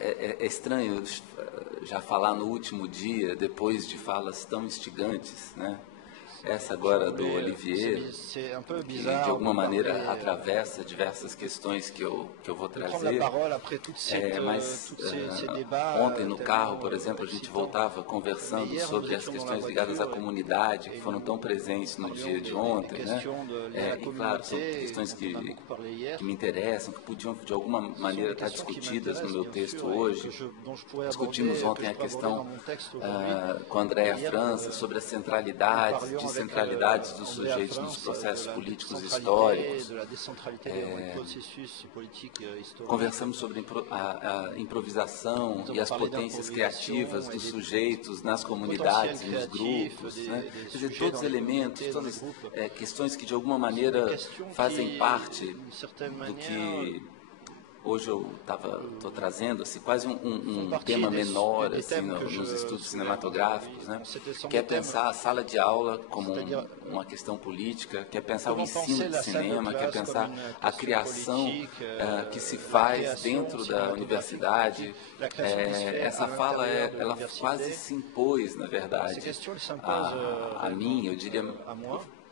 é estranho já falar no último dia, depois de falas tão instigantes, né? Essa agora do Olivier, que de alguma maneira atravessa diversas questões que eu vou trazer. Mas ontem no carro, por exemplo, a gente voltava conversando sobre as questões ligadas à comunidade, que foram tão presentes no dia de ontem, né? E claro, são questões que me interessam, que podiam de alguma maneira estar discutidas no meu texto hoje. Discutimos ontem a questão com a Andréa França sobre a centralidade centralidades dos sujeitos nos processos políticos históricos. Conversamos sobre a improvisação e as potências criativas dos sujeitos nas comunidades, nos grupos. Né? Quer dizer, todos os elementos, todas as questões que de alguma maneira fazem parte do que hoje eu estou trazendo, assim, quase um tema menor assim, nos estudos cinematográficos, né? Que é pensar a sala de aula como uma questão política, que é pensar o ensino de cinema, que é pensar a criação que se faz dentro da universidade. Essa fala, ela quase se impôs, na verdade, a mim, eu diria...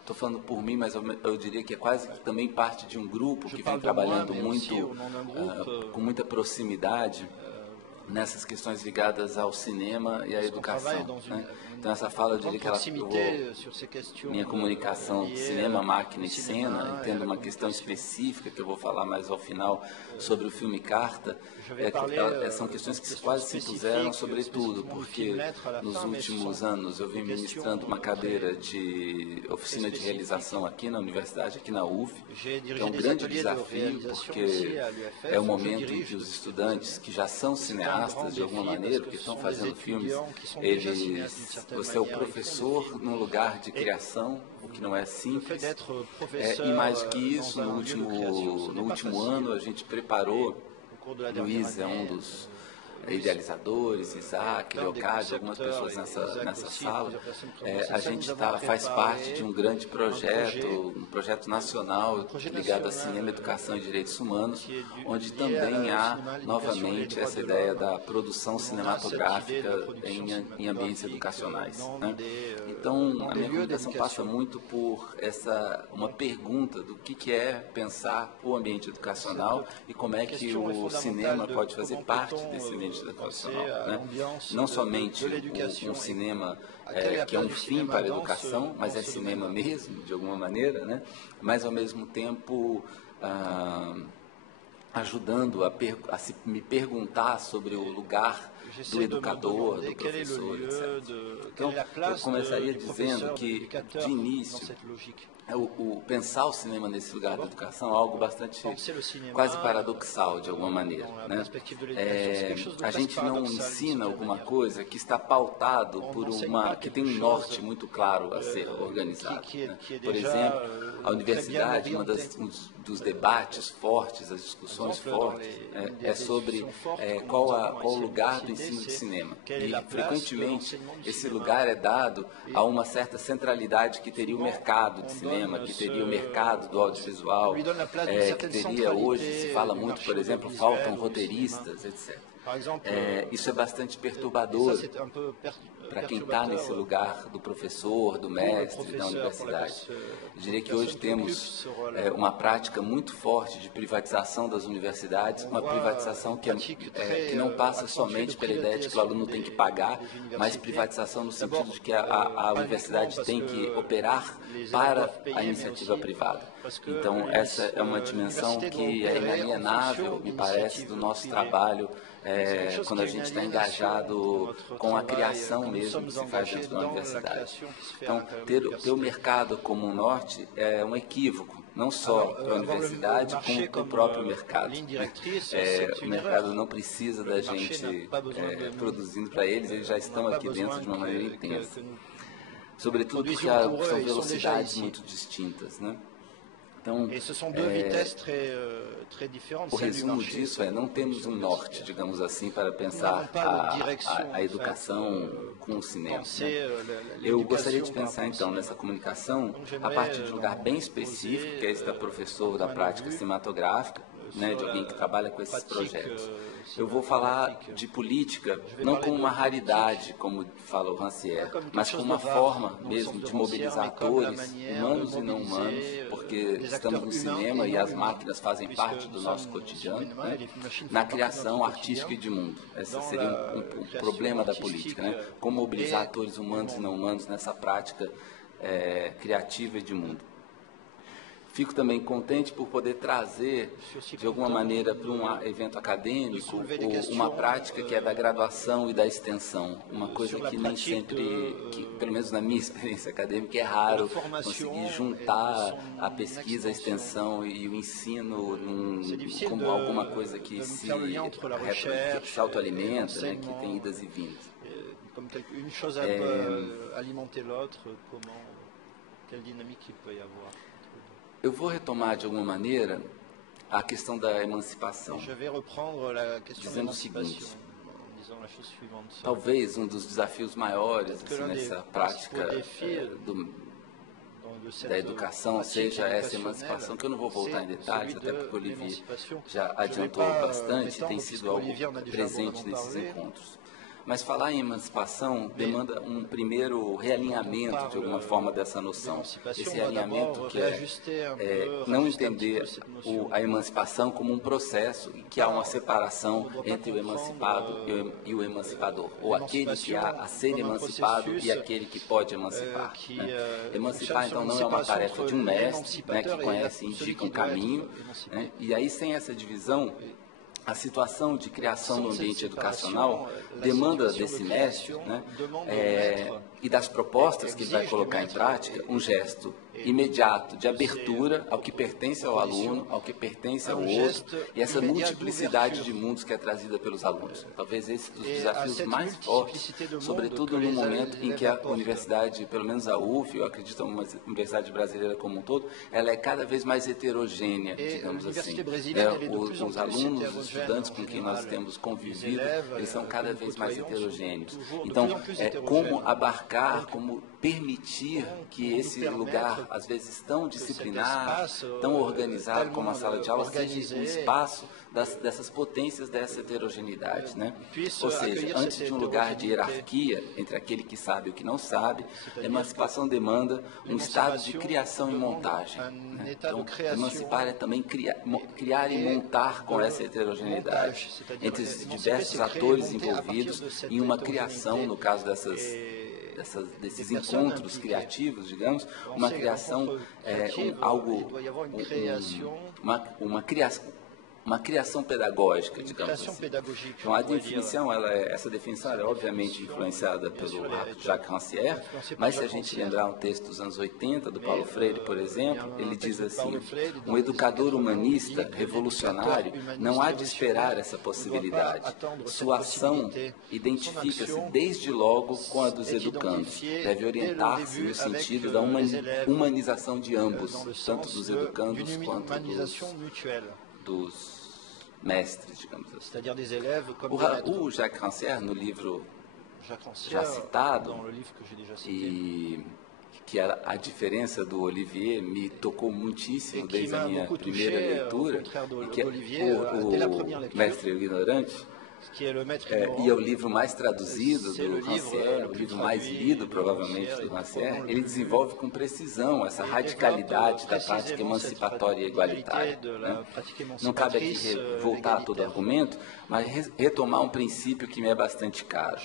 Estou falando por mim, mas eu diria que é quase que também parte de um grupo que vem trabalhando muito, com muita proximidade nessas questões ligadas ao cinema e à educação. Né? Então, essa fala, eu diria que minha comunicação de cinema, máquina e cena, tendo uma questão específica, que eu vou falar mais ao final, sobre o filme Carta, são questões que quase se impuseram sobretudo, porque nos últimos anos eu vim ministrando uma cadeira de oficina de realização aqui na universidade, aqui na UF, que é um grande desafio, porque é o momento em que os estudantes que já são cineastas, de alguma maneira, que estão fazendo filmes, você é o professor num lugar de criação, o que não é simples. E mais do que isso, no último ano a gente preparou, Luiz é um dos idealizadores, Isaac, Leocádio, algumas pessoas nessa sala. A gente faz parte de um grande projeto, um projeto nacional ligado a cinema, educação e direitos humanos, onde também há novamente essa ideia da produção cinematográfica em ambientes educacionais. Né? Então, a minha comunicação passa muito por uma pergunta do que é pensar o ambiente educacional e como é que o cinema pode fazer parte desse ambiente educacional, né? Não somente um cinema que é um fim para a educação, mas é cinema mesmo, de alguma maneira, né? Mas ao mesmo tempo ajudando a me perguntar sobre o lugar do educador, do professor, etc. Então, eu começaria dizendo que, de início, pensar o cinema nesse lugar da educação é algo bastante, quase paradoxal, de alguma maneira. Né? A gente não ensina alguma coisa que está pautado que tem um norte muito claro a ser organizado. Né? Por exemplo, a universidade, dos debates fortes, as discussões fortes, é sobre qual o lugar do ensino de cinema. E, frequentemente, esse lugar é dado a uma certa centralidade que teria o mercado de cinema, que teria o mercado do audiovisual, que teria hoje, se fala muito, por exemplo, faltam roteiristas, etc. Isso é bastante perturbador para quem está nesse lugar do professor, do mestre, da universidade. Eu diria que hoje temos uma prática muito forte de privatização das universidades, uma privatização que não passa somente pela ideia de que o aluno tem que pagar, mas privatização no sentido de que a universidade tem que operar para a iniciativa privada. Então, essa é uma dimensão que é inalienável, me parece, do nosso trabalho, quando a gente está engajado com a criação mesmo que se faz dentro da universidade. Então, ter o mercado como um norte é um equívoco, não só para a universidade, como para o próprio mercado. O mercado não precisa da gente produzindo para eles já estão aqui dentro de uma maneira intensa. Sobretudo porque são velocidades muito distintas, né? Então, o resumo disso não temos um norte, digamos assim, para pensar a educação com o cinema. Né? Eu gostaria de pensar, então, nessa comunicação a partir de um lugar bem específico, que é esse da professor da prática cinematográfica, né, de alguém que trabalha com esses projetos. Eu vou falar de política não como uma raridade, como fala o Rancière, mas como uma forma mesmo de mobilizar atores, humanos e não humanos, porque estamos no cinema e as máquinas fazem parte do nosso cotidiano, né, na criação artística e de mundo. Esse seria um problema da política, né? Como mobilizar atores humanos e não humanos nessa prática criativa e de mundo. Fico também contente por poder trazer, de alguma maneira, para um evento acadêmico, uma prática que é da graduação e da extensão. Uma coisa que nem sempre, pelo menos na minha experiência acadêmica, é raro conseguir juntar a pesquisa, a extensão e o ensino como alguma coisa que se autoalimenta, né, que tem idas e vindas. Une chose peut alimenter l'autre, quelle dynamique il peut y avoir? Eu vou retomar de alguma maneira a questão da emancipação, dizendo o seguinte: talvez um dos desafios maiores assim, nessa prática da educação seja essa emancipação, que eu não vou voltar em detalhes, até porque o Olivier já adiantou bastante, tem sido algo presente nesses encontros. Mas falar em emancipação demanda um primeiro realinhamento, de alguma forma, dessa noção. Esse realinhamento que é não entender a emancipação como um processo em que há uma separação entre o emancipado e o emancipador, ou aquele que há a ser emancipado e aquele que pode emancipar. Né? Emancipar, então, não é uma tarefa de um mestre, né, que conhece e indica um caminho, né? E aí, sem essa divisão, a situação de criação no ambiente educacional demanda desse mestre, né, e das propostas que ele vai colocar em prática, um gesto imediato de abertura ao que pertence ao aluno, ao que pertence ao outro, e essa multiplicidade de mundos que é trazida pelos alunos. Talvez esse dos desafios mais fortes, sobretudo no momento em que a universidade, pelo menos a UF, eu acredito uma universidade brasileira como um todo, ela é cada vez mais heterogênea, digamos assim. Os alunos, os estudantes com quem nós temos convivido, eles são cada vez mais heterogêneos. Então, como abarcar, como permitir que esse lugar, às vezes tão disciplinar, tão organizado como a sala de aula, seja um espaço dessas potências dessa heterogeneidade, né? Ou seja, antes de um lugar de hierarquia entre aquele que sabe e o que não sabe, a emancipação demanda um estado de criação e montagem, né? Então, emancipar é também criar e montar com essa heterogeneidade entre os diversos atores envolvidos em uma criação, no caso desses encontros criativos, digamos, uma criação, uma criação pedagógica, digamos assim. Então, a definição, essa definição é obviamente influenciada pelo Jacques Rancière, mas se a gente lembrar um texto dos anos 80, do Paulo Freire, por exemplo, ele diz assim: um educador humanista revolucionário não há de esperar essa possibilidade. Sua ação identifica-se desde logo com a dos educandos. Deve orientar-se no sentido da humanização de ambos, tanto dos educandos quanto dos mestres, digamos assim. O Jacques Rancière, no livro já citado, e que a diferença do Olivier me tocou muitíssimo desde a minha primeira leitura, e que o Mestre Ignorante, e é o livro mais traduzido do Rancière, o livro mais lido, provavelmente, do Rancière. Ele desenvolve com precisão essa radicalidade da prática emancipatória e igualitária, né? Não cabe aqui voltar a todo argumento, mas retomar um princípio que me é bastante caro.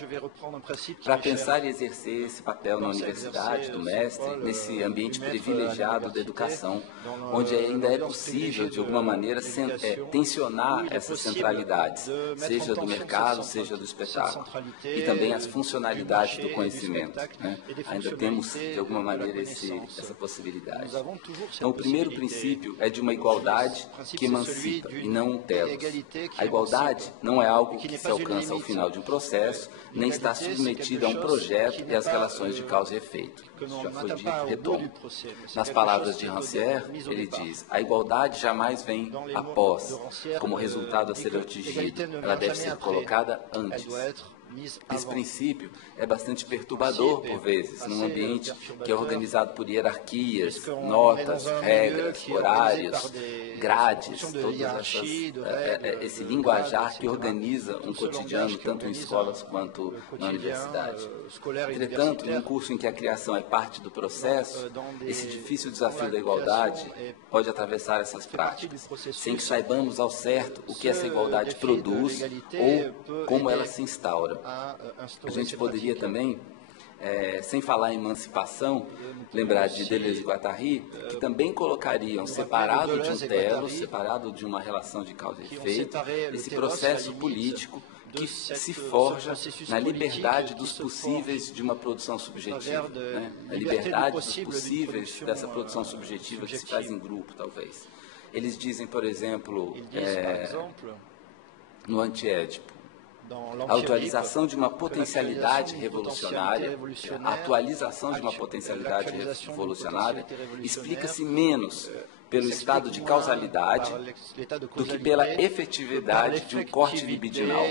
Para pensar e exercer esse papel na universidade, do mestre, nesse ambiente privilegiado da educação, onde ainda é possível, de alguma maneira, tensionar essas centralidades, seja do mercado, seja do espetáculo, e também as funcionalidades do conhecimento, né? Ainda temos, de alguma maneira, essa possibilidade. Então, o primeiro princípio é de uma igualdade que emancipa, e não um telos. A igualdade não é algo que se alcança ao final de um processo, nem está submetida a um projeto e às relações de causa e efeito. Isso já foi dito, retomo. Nas palavras de Rancière, ele diz: a igualdade jamais vem após, como resultado a ser atingido, ela deve ser colocada antes. Esse princípio é bastante perturbador, por vezes, num ambiente que é organizado por hierarquias, notas, regras, horários, grades, todas esse linguajar que organiza um cotidiano, tanto em escolas quanto na universidade. Entretanto, em um curso em que a criação é parte do processo, esse difícil desafio da igualdade pode atravessar essas práticas, sem que saibamos ao certo o que essa igualdade produz ou como ela se instaura. A gente poderia também, sem falar em emancipação, lembrar de Deleuze e Guattari, que também colocariam separado de um telo, separado de uma relação de causa e efeito, esse processo político que se forja na liberdade dos possíveis de uma produção subjetiva, né? A liberdade dos possíveis dessa produção subjetiva que se faz em grupo, talvez. Eles dizem, por exemplo, no Antiédipo, a atualização de uma potencialidade revolucionária, a atualização de uma potencialidade revolucionária explica-se menos pelo estado de causalidade do que pela efetividade de um corte libidinal,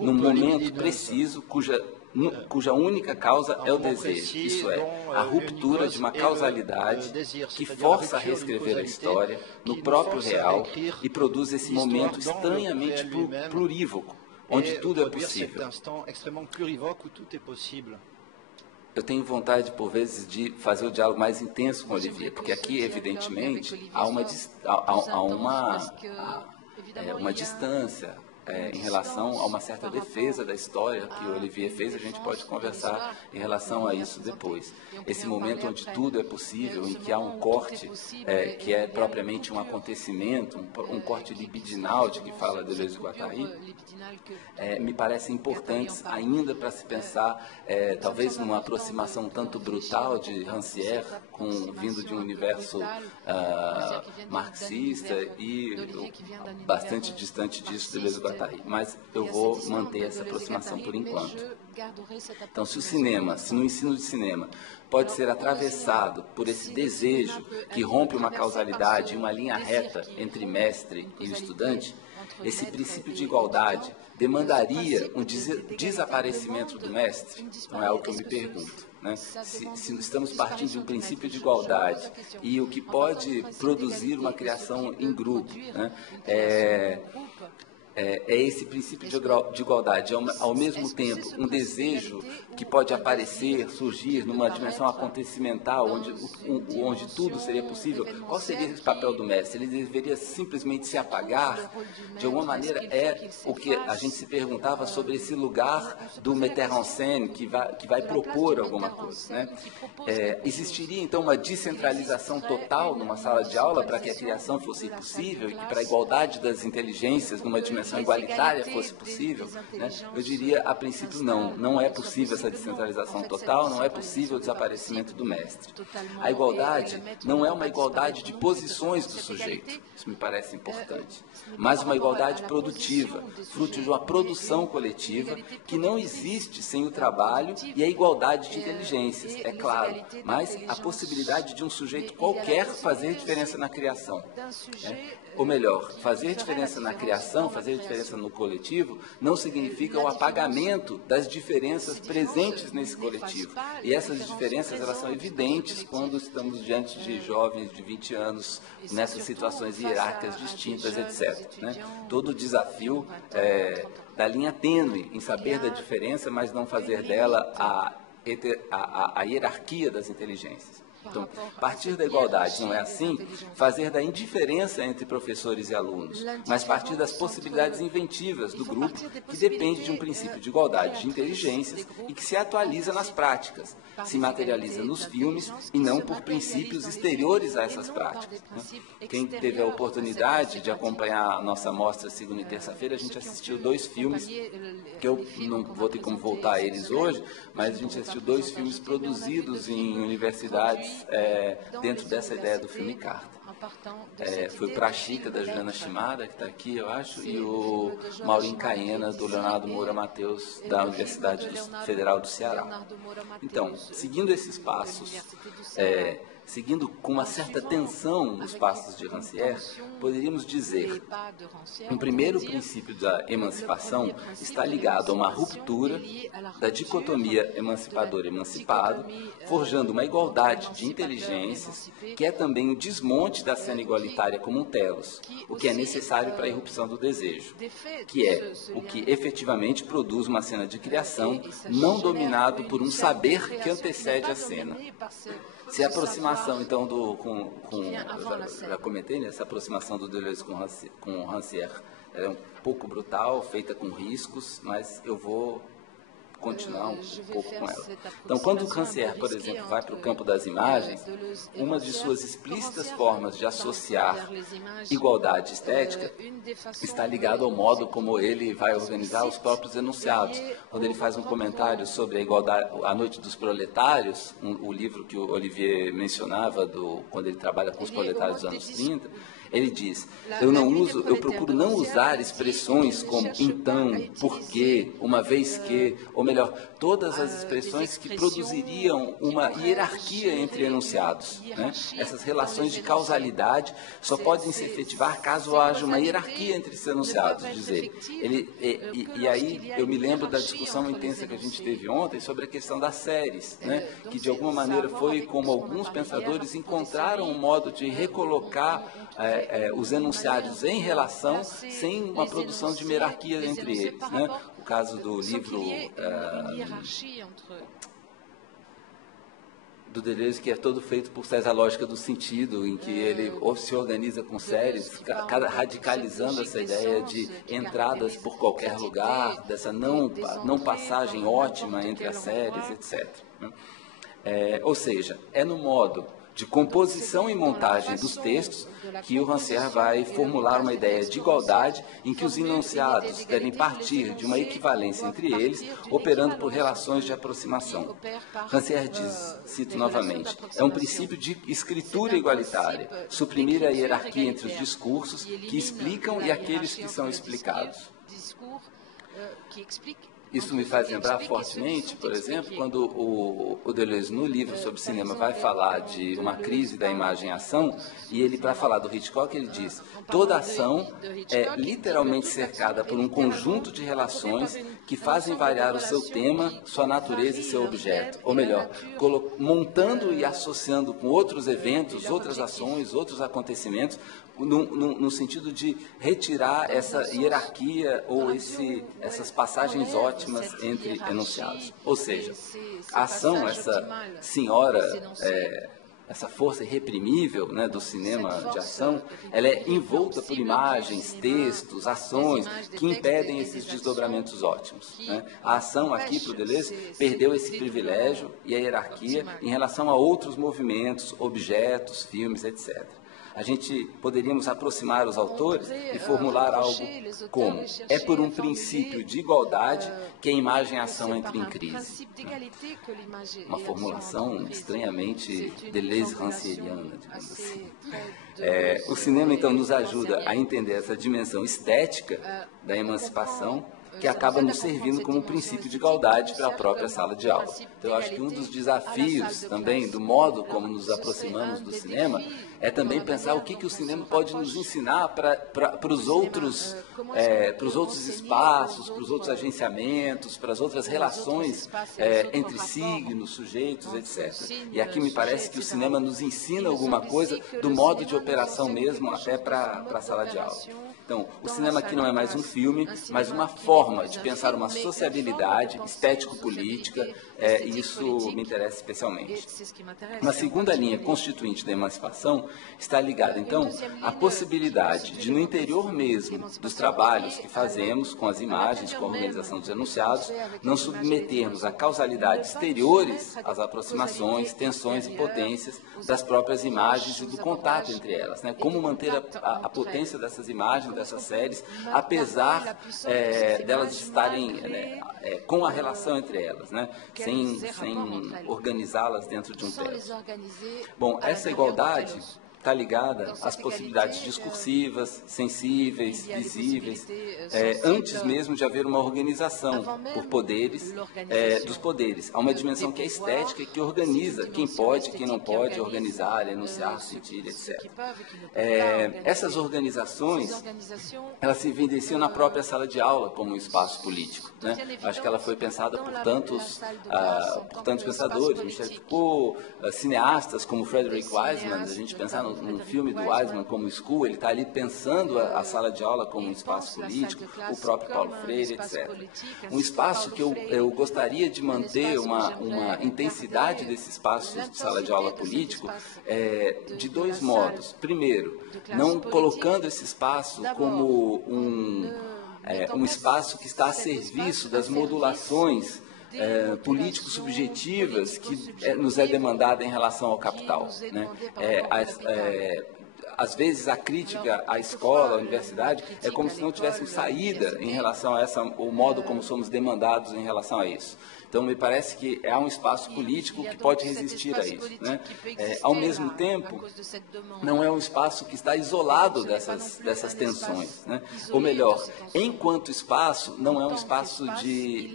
num momento preciso cuja única causa é o desejo, isso é, a ruptura de uma causalidade que força a reescrever a história no próprio real e produz esse momento estranhamente plurívoco, onde tudo é possível. Eu tenho vontade, por vezes, de fazer o diálogo mais intenso com Olivier, porque aqui, evidentemente, há uma distância em relação a uma certa defesa da história que o Olivier fez. A gente pode conversar em relação a isso depois. Esse momento onde tudo é possível, em que há um corte que é propriamente um acontecimento, um corte libidinal de que fala Deleuze e Guattari, me parecem importantes ainda para se pensar, talvez numa aproximação um tanto brutal de Rancière, vindo de um universo marxista e bastante distante disso, Deleuze e Guattari. Mas eu vou manter essa aproximação por enquanto. Então, se no ensino de cinema pode ser atravessado por esse desejo que rompe uma causalidade e uma linha reta entre mestre e o estudante, esse princípio de igualdade demandaria um desaparecimento do mestre? Não é algo que eu me pergunto. Né? Se estamos partindo de um princípio de igualdade e o que pode produzir uma criação em grupo, né? Esse princípio de igualdade, ao mesmo tempo, um desejo que pode aparecer, surgir numa dimensão acontecimental, onde tudo seria possível. Qual seria esse papel do mestre? Ele deveria simplesmente se apagar? De alguma maneira, é o que a gente se perguntava sobre esse lugar do metteur en scène, que vai propor alguma coisa. Né? Existiria, então, uma descentralização total numa sala de aula para que a criação fosse possível e que para a igualdade das inteligências, numa dimensão igualitária fosse possível? Né? Eu diria, a princípio, não é possível essa descentralização total, não é possível o desaparecimento do mestre. A igualdade não é uma igualdade de posições do sujeito, isso me parece importante, mas uma igualdade produtiva, fruto de uma produção coletiva que não existe sem o trabalho e a igualdade de inteligências, é claro, mas a possibilidade de um sujeito qualquer fazer diferença na criação. Ou melhor, fazer diferença na criação, fazer diferença no coletivo, não significa o apagamento das diferenças presentes nesse coletivo. E essas diferenças, elas são evidentes quando estamos diante de jovens de 20 anos, nessas situações hierárquicas distintas, etc. Né? Todo o desafio da linha tênue em saber da diferença, mas não fazer dela a hierarquia das inteligências. Então, partir da igualdade não é assim, fazer da indiferença entre professores e alunos, mas partir das possibilidades inventivas do grupo que depende de um princípio de igualdade de inteligências e que se atualiza nas práticas, se materializa nos filmes e não por princípios exteriores a essas práticas. Quem teve a oportunidade de acompanhar a nossa mostra segunda e terça-feira, a gente assistiu 2 filmes, que eu não vou ter como voltar a eles hoje, mas a gente assistiu 2 filmes produzidos em universidades dentro dessa ideia do filme Carta. Foi Pra Chica, da Juliana Shimada, que está aqui, eu acho, e o Maurinho Caena, do Leonardo Moura Mateus, da Universidade Federal do Ceará. Então, seguindo esses passos, seguindo com uma certa tensão os passos de Rancière, poderíamos dizer: um primeiro princípio da emancipação está ligado a uma ruptura da dicotomia emancipador-emancipado, forjando uma igualdade de inteligências, que é também o desmonte da cena igualitária como um telos, o que é necessário para a irrupção do desejo, que é o que efetivamente produz uma cena de criação não dominado por um saber que antecede a cena. Se a aproximação, então, já comentei, né, essa aproximação do Deleuze com Rancière é um pouco brutal, feita com riscos, mas eu vou continuar um pouco com ela. Então, quando Rancière, por exemplo, vai para o campo das imagens, uma de suas explícitas formas de associar igualdade estética está ligado ao modo como ele vai organizar os próprios enunciados. Quando ele faz um comentário sobre a igualdade, a Noite dos Proletários, o livro que o Olivier mencionava, quando ele trabalha com os proletários dos anos 30, ele diz: eu procuro não usar expressões como então, porque, uma vez que, ou melhor, todas as expressões que produziriam uma hierarquia entre enunciados, né? Essas relações de causalidade só podem se efetivar caso haja uma hierarquia entre esses enunciados, diz ele. E aí eu me lembro da discussão intensa que a gente teve ontem sobre a questão das séries, né? Que de alguma maneira foi como alguns pensadores encontraram um modo de recolocar os enunciados em relação, sem uma produção de hierarquia entre eles, né? O caso do livro do Deleuze, que é todo feito por essa lógica do sentido, em que ele se organiza com séries, radicalizando essa ideia de entradas por qualquer lugar, dessa não passagem ótima entre as séries, etc. Ou seja, é no modo de composição e montagem dos textos que o Rancière vai formular uma ideia de igualdade em que os enunciados devem partir de uma equivalência entre eles, operando por relações de aproximação. Rancière diz, cito novamente, é um princípio de escritura igualitária, suprimir a hierarquia entre os discursos que explicam e aqueles que são explicados. Isso me faz lembrar fortemente, por exemplo, quando o Deleuze, no livro sobre cinema, vai falar de uma crise da imagem-ação, e ele, para falar do Hitchcock, ele diz: toda ação é literalmente cercada por um conjunto de relações que fazem variar o seu tema, sua natureza e seu objeto. Ou melhor, montando e associando com outros eventos, outras ações, outros acontecimentos, no sentido de retirar essa hierarquia ou essas passagens ótimas entre enunciados. Ou seja, a ação, essa senhora, essa força irreprimível, né, do cinema de ação, ela é envolta por imagens, textos, ações que impedem esses desdobramentos ótimos, né? A ação aqui, para o Deleuze, perdeu esse privilégio e a hierarquia em relação a outros movimentos, objetos, filmes, etc. A gente poderíamos aproximar os autores e formular algo como: é por um princípio de igualdade que a imagem e a ação entram em crise. Uma formulação estranhamente deleuze-rancieriana, digamos assim. O cinema, então, nos ajuda a entender essa dimensão estética da emancipação, que acaba nos servindo como um princípio de igualdade para a própria sala de aula. Então, eu acho que um dos desafios também do modo como nos aproximamos do cinema é também pensar o que o cinema pode nos ensinar para os outros espaços, para os outros agenciamentos, para as outras relações entre signos, sujeitos, etc. E aqui me parece que o cinema nos ensina alguma coisa do modo de operação mesmo até para a sala de aula. Então, o cinema aqui não é mais um filme, mas uma forma de pensar uma sociabilidade estético-política, e isso me interessa especialmente. Uma segunda linha constituinte da emancipação está ligada, então, à possibilidade de, no interior mesmo dos trabalhos que fazemos com as imagens, com a organização dos enunciados, não submetermos a causalidades exteriores às aproximações, tensões e potências das próprias imagens e do contato entre elas, né? Como manter a potência dessas imagens, dessas séries, apesar delas estarem com a relação entre elas, né? Sem organizá-las dentro de um texto. Bom, essa igualdade está ligada às possibilidades discursivas, sensíveis, visíveis, antes mesmo de haver uma organização por poderes, dos poderes. Há uma dimensão que é estética e que organiza quem pode, quem não pode organizar, enunciar, sentir, etc. Essas organizações, elas se evidenciam na própria sala de aula como um espaço político, né? Acho que ela foi pensada por tantos pensadores, Michel Foucault, cineastas como Frederick Wiseman. A gente pensar no filme do Wiseman como School, ele está ali pensando a sala de aula como um espaço político, o próprio Paulo Freire, etc. Um espaço que eu gostaria de manter uma intensidade desse espaço de sala de aula político de dois modos. Primeiro, não colocando esse espaço como um espaço que está a serviço das modulações político-subjetivas que nos é demandada em relação ao capital, né? Às vezes a crítica à escola, à universidade, é como se não tivéssemos saída em relação a o modo como somos demandados em relação a isso. Então, me parece que há um espaço político que pode resistir a isso, né? Ao mesmo tempo, não é um espaço que está isolado dessas tensões, né? Ou melhor, enquanto espaço, não é um espaço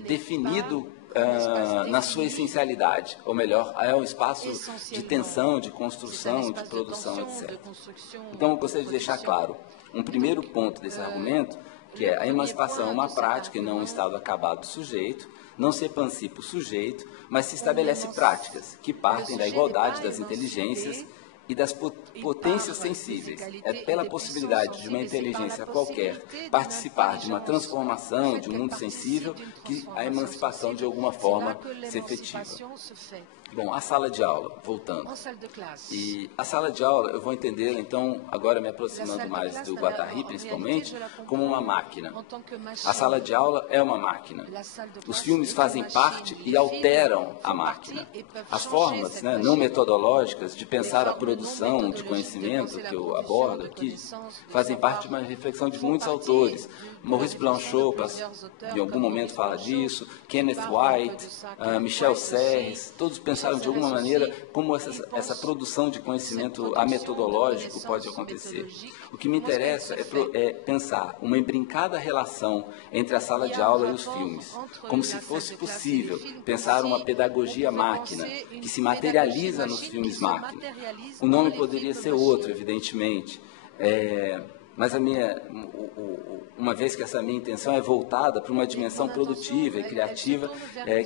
definido na sua essencialidade, ou melhor, é um espaço de tensão, de construção, de produção, etc. Então, eu gostaria de deixar claro um primeiro ponto desse argumento, que é a emancipação é uma prática e não um estado acabado do sujeito, não se emancipa o sujeito, mas se estabelece práticas que partem da igualdade das inteligências e das potências sensíveis. É pela possibilidade de uma inteligência qualquer participar de uma transformação de um mundo sensível que a emancipação, de alguma forma, se efetiva. Bom, a sala de aula, voltando. E a sala de aula, eu vou entender, então, agora me aproximando mais do Guattari, principalmente, como uma máquina. A sala de aula é uma máquina. Os filmes fazem parte e alteram a máquina. As formas, né, não metodológicas de pensar a produção de conhecimento que eu abordo aqui fazem parte de uma reflexão de muitos autores. Maurice Blanchot, em algum momento, fala disso, Kenneth White, Michel Serres, todos pensaram de alguma maneira como essa produção de conhecimento ametodológico pode acontecer. O que me interessa é pensar uma imbrincada relação entre a sala de aula e os filmes, como se fosse possível pensar uma pedagogia máquina, que se materializa nos filmes máquina. O nome poderia ser outro, evidentemente, mas uma vez que essa minha intenção é voltada para uma dimensão produtiva e criativa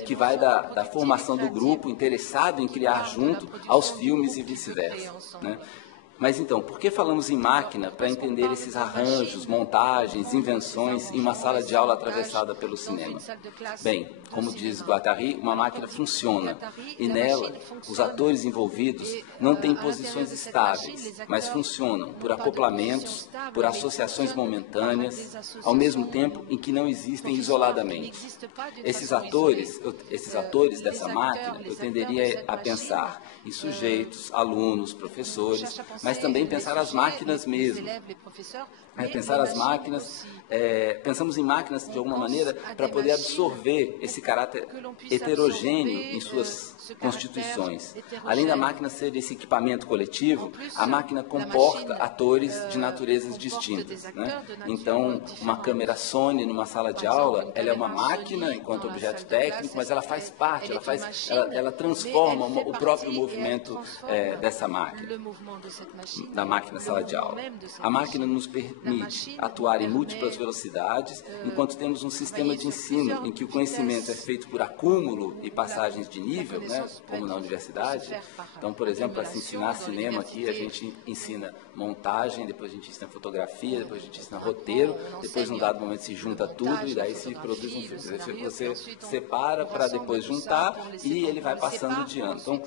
que vai da formação do grupo interessado em criar junto aos filmes e vice-versa, né? Mas então, por que falamos em máquina para entender esses arranjos, montagens, invenções em uma sala de aula atravessada pelo cinema? Bem, como diz Guattari, uma máquina funciona e nela os atores envolvidos não têm posições estáveis, mas funcionam por acoplamentos, por associações momentâneas, ao mesmo tempo em que não existem isoladamente. Esses atores dessa máquina, eu tenderia a pensar em sujeitos, alunos, professores, mas também pensar as máquinas mesmo. Pensar as máquinas, pensamos em máquinas de alguma maneira para poder absorver esse caráter heterogêneo em suas constituições. Além da máquina ser esse equipamento coletivo, a máquina comporta atores de naturezas distintas, né? Então, uma câmera Sony numa sala de aula, ela é uma máquina enquanto objeto técnico, mas ela faz parte, ela transforma o próprio movimento dessa máquina, da máquina sala de aula. A máquina nos permite atuar em múltiplas velocidades, enquanto temos um sistema de ensino em que o conhecimento é feito por acúmulo e passagens de nível, né, como na universidade. Então, por exemplo, para se ensinar cinema aqui, a gente ensina montagem, depois a gente ensina fotografia, depois a gente ensina roteiro, depois, num dado momento, se junta tudo e daí se produz um filme. Você separa para depois juntar e ele vai passando de ano. Então,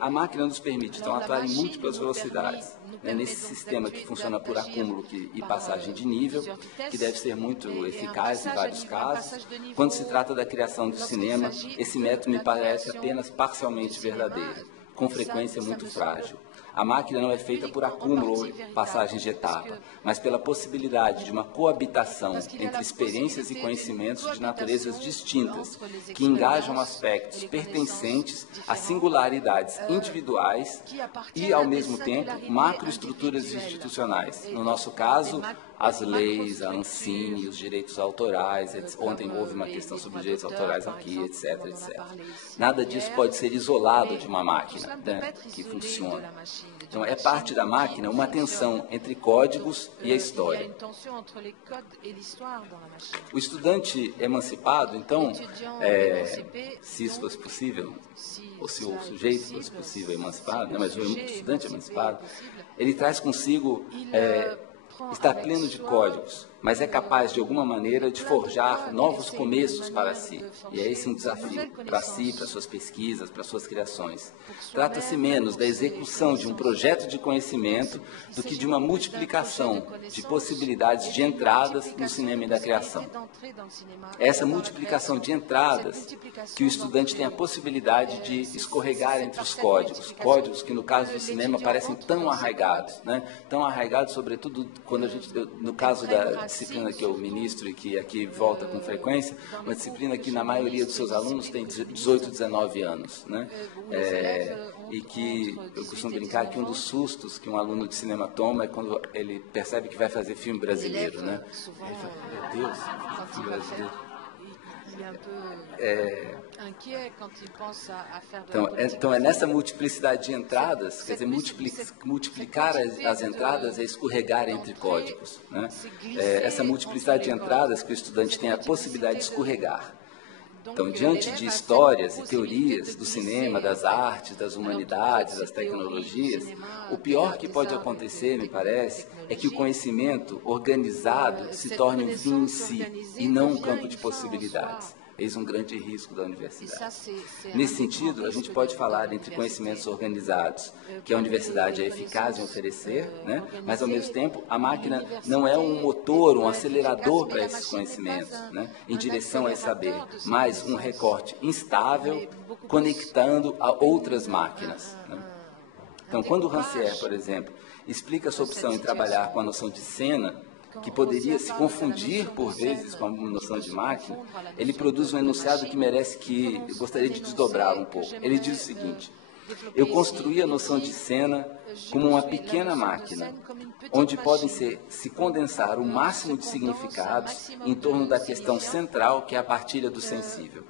a máquina nos permite então, atuar em múltiplas velocidades, né, nesse sistema que funciona por acúmulo e passagem de nível, que deve ser muito eficaz em vários casos. Quando se trata da criação do cinema, esse método me parece apenas parcialmente verdadeiro, com frequência muito frágil. A máquina não é feita por acúmulo ou passagem de etapa, mas pela possibilidade de uma coabitação entre experiências e conhecimentos de naturezas distintas, que engajam aspectos pertencentes a singularidades individuais e, ao mesmo tempo, macroestruturas institucionais. No nosso caso, as leis, a Ancine, os direitos autorais, ontem houve uma questão sobre direitos autorais aqui, etc, etc. Nada disso pode ser isolado de uma máquina, né, que funciona. Então, é parte da máquina uma tensão entre códigos e a história. O estudante emancipado, então, se isso fosse possível, ou se o sujeito fosse possível emancipado, né, mas o estudante emancipado, ele traz consigo... está pleno de códigos, mas é capaz, de alguma maneira, de forjar novos começos para si. E é esse um desafio para si, para suas pesquisas, para suas criações. Trata-se menos da execução de um projeto de conhecimento do que de uma multiplicação de possibilidades de entradas no cinema e da criação. É essa multiplicação de entradas que o estudante tem a possibilidade de escorregar entre os códigos, códigos que, no caso do cinema, parecem tão arraigados, né? Tão arraigados, sobretudo, quando a gente, no caso da disciplina que eu ministro e que aqui volta com frequência, uma disciplina que na maioria dos seus alunos tem 18, 19 anos, né? E que eu costumo brincar que um dos sustos que um aluno de cinema toma é quando ele percebe que vai fazer filme brasileiro, né? Ele fala, meu Deus, filme brasileiro. Então, é nessa multiplicidade de entradas, quer dizer, multiplicar as entradas é escorregar entre códigos, né? Essa multiplicidade de entradas que o estudante tem a possibilidade de escorregar. Então, diante de histórias e teorias do cinema, das artes, das humanidades, das tecnologias, o pior que pode acontecer, me parece, é que o conhecimento organizado se torne um fim em si e não um campo de possibilidades. Eis um grande risco da universidade. Nesse sentido, a gente pode falar entre conhecimentos organizados, que a universidade é eficaz em oferecer, né? Mas, ao mesmo tempo, a máquina não é um motor, um acelerador para esses conhecimentos, né? Em direção a esse saber, mas um recorte instável, conectando a outras máquinas, né? Então, quando o Rancière, por exemplo, explica a sua opção em trabalhar com a noção de cena, que poderia se confundir, por vezes, com a noção de máquina, ele produz um enunciado que merece que eu gostaria de desdobrar um pouco. Ele diz o seguinte: eu construí a noção de cena como uma pequena máquina, onde podem se condensar o máximo de significados em torno da questão central, que é a partilha do sensível.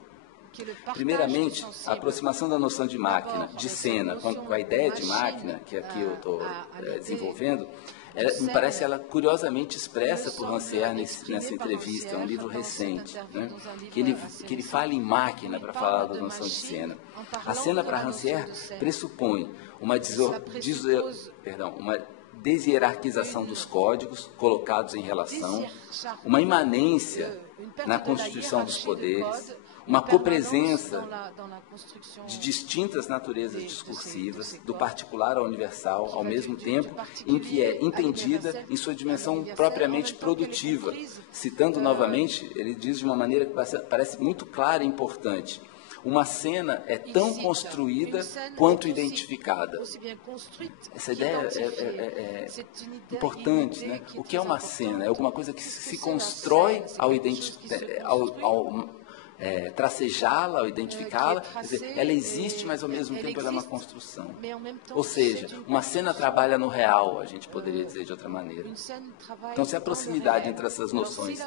Primeiramente, a aproximação da noção de máquina, de cena, com a ideia de máquina, que aqui eu estou desenvolvendo, me parece ela curiosamente expressa por Rancière nessa entrevista, é um livro recente, né? que ele fala em máquina para falar da noção de cena. A cena para Rancière pressupõe uma deshierarquização dos códigos colocados em relação, uma imanência na constituição dos poderes, uma copresença de distintas naturezas discursivas, do particular ao universal, ao mesmo tempo em que é entendida em sua dimensão propriamente produtiva. Citando novamente, ele diz de uma maneira que parece muito clara e importante: uma cena é tão construída quanto identificada. Essa ideia é importante, né? O que é uma cena? É alguma coisa que se constrói ao tracejá-la, ao identificá-la, quer dizer, ela existe, mas ao mesmo tempo ela é uma construção. Ou seja, uma cena trabalha no real, a gente poderia dizer de outra maneira. Então, se a proximidade entre essas noções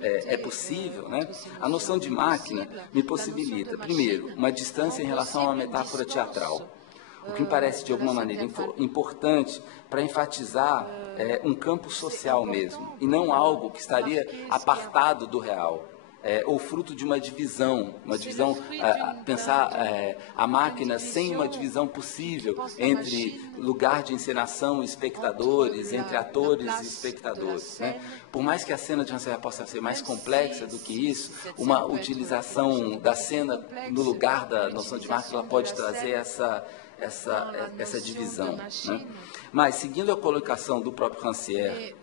é possível, né, a noção de máquina me possibilita, primeiro, uma distância em relação a uma metáfora teatral, o que me parece, de alguma maneira, importante para enfatizar um campo social mesmo, e não algo que estaria apartado do real. Ou fruto de uma divisão, pensar a máquina sem uma divisão possível entre lugar de encenação e espectadores, entre atores e espectadores, né? Por mais que a cena de Rancière possa ser mais complexa do que isso, uma utilização da cena no lugar da noção de máquina, ela pode trazer essa divisão, né? Mas, seguindo a colocação do próprio Rancière,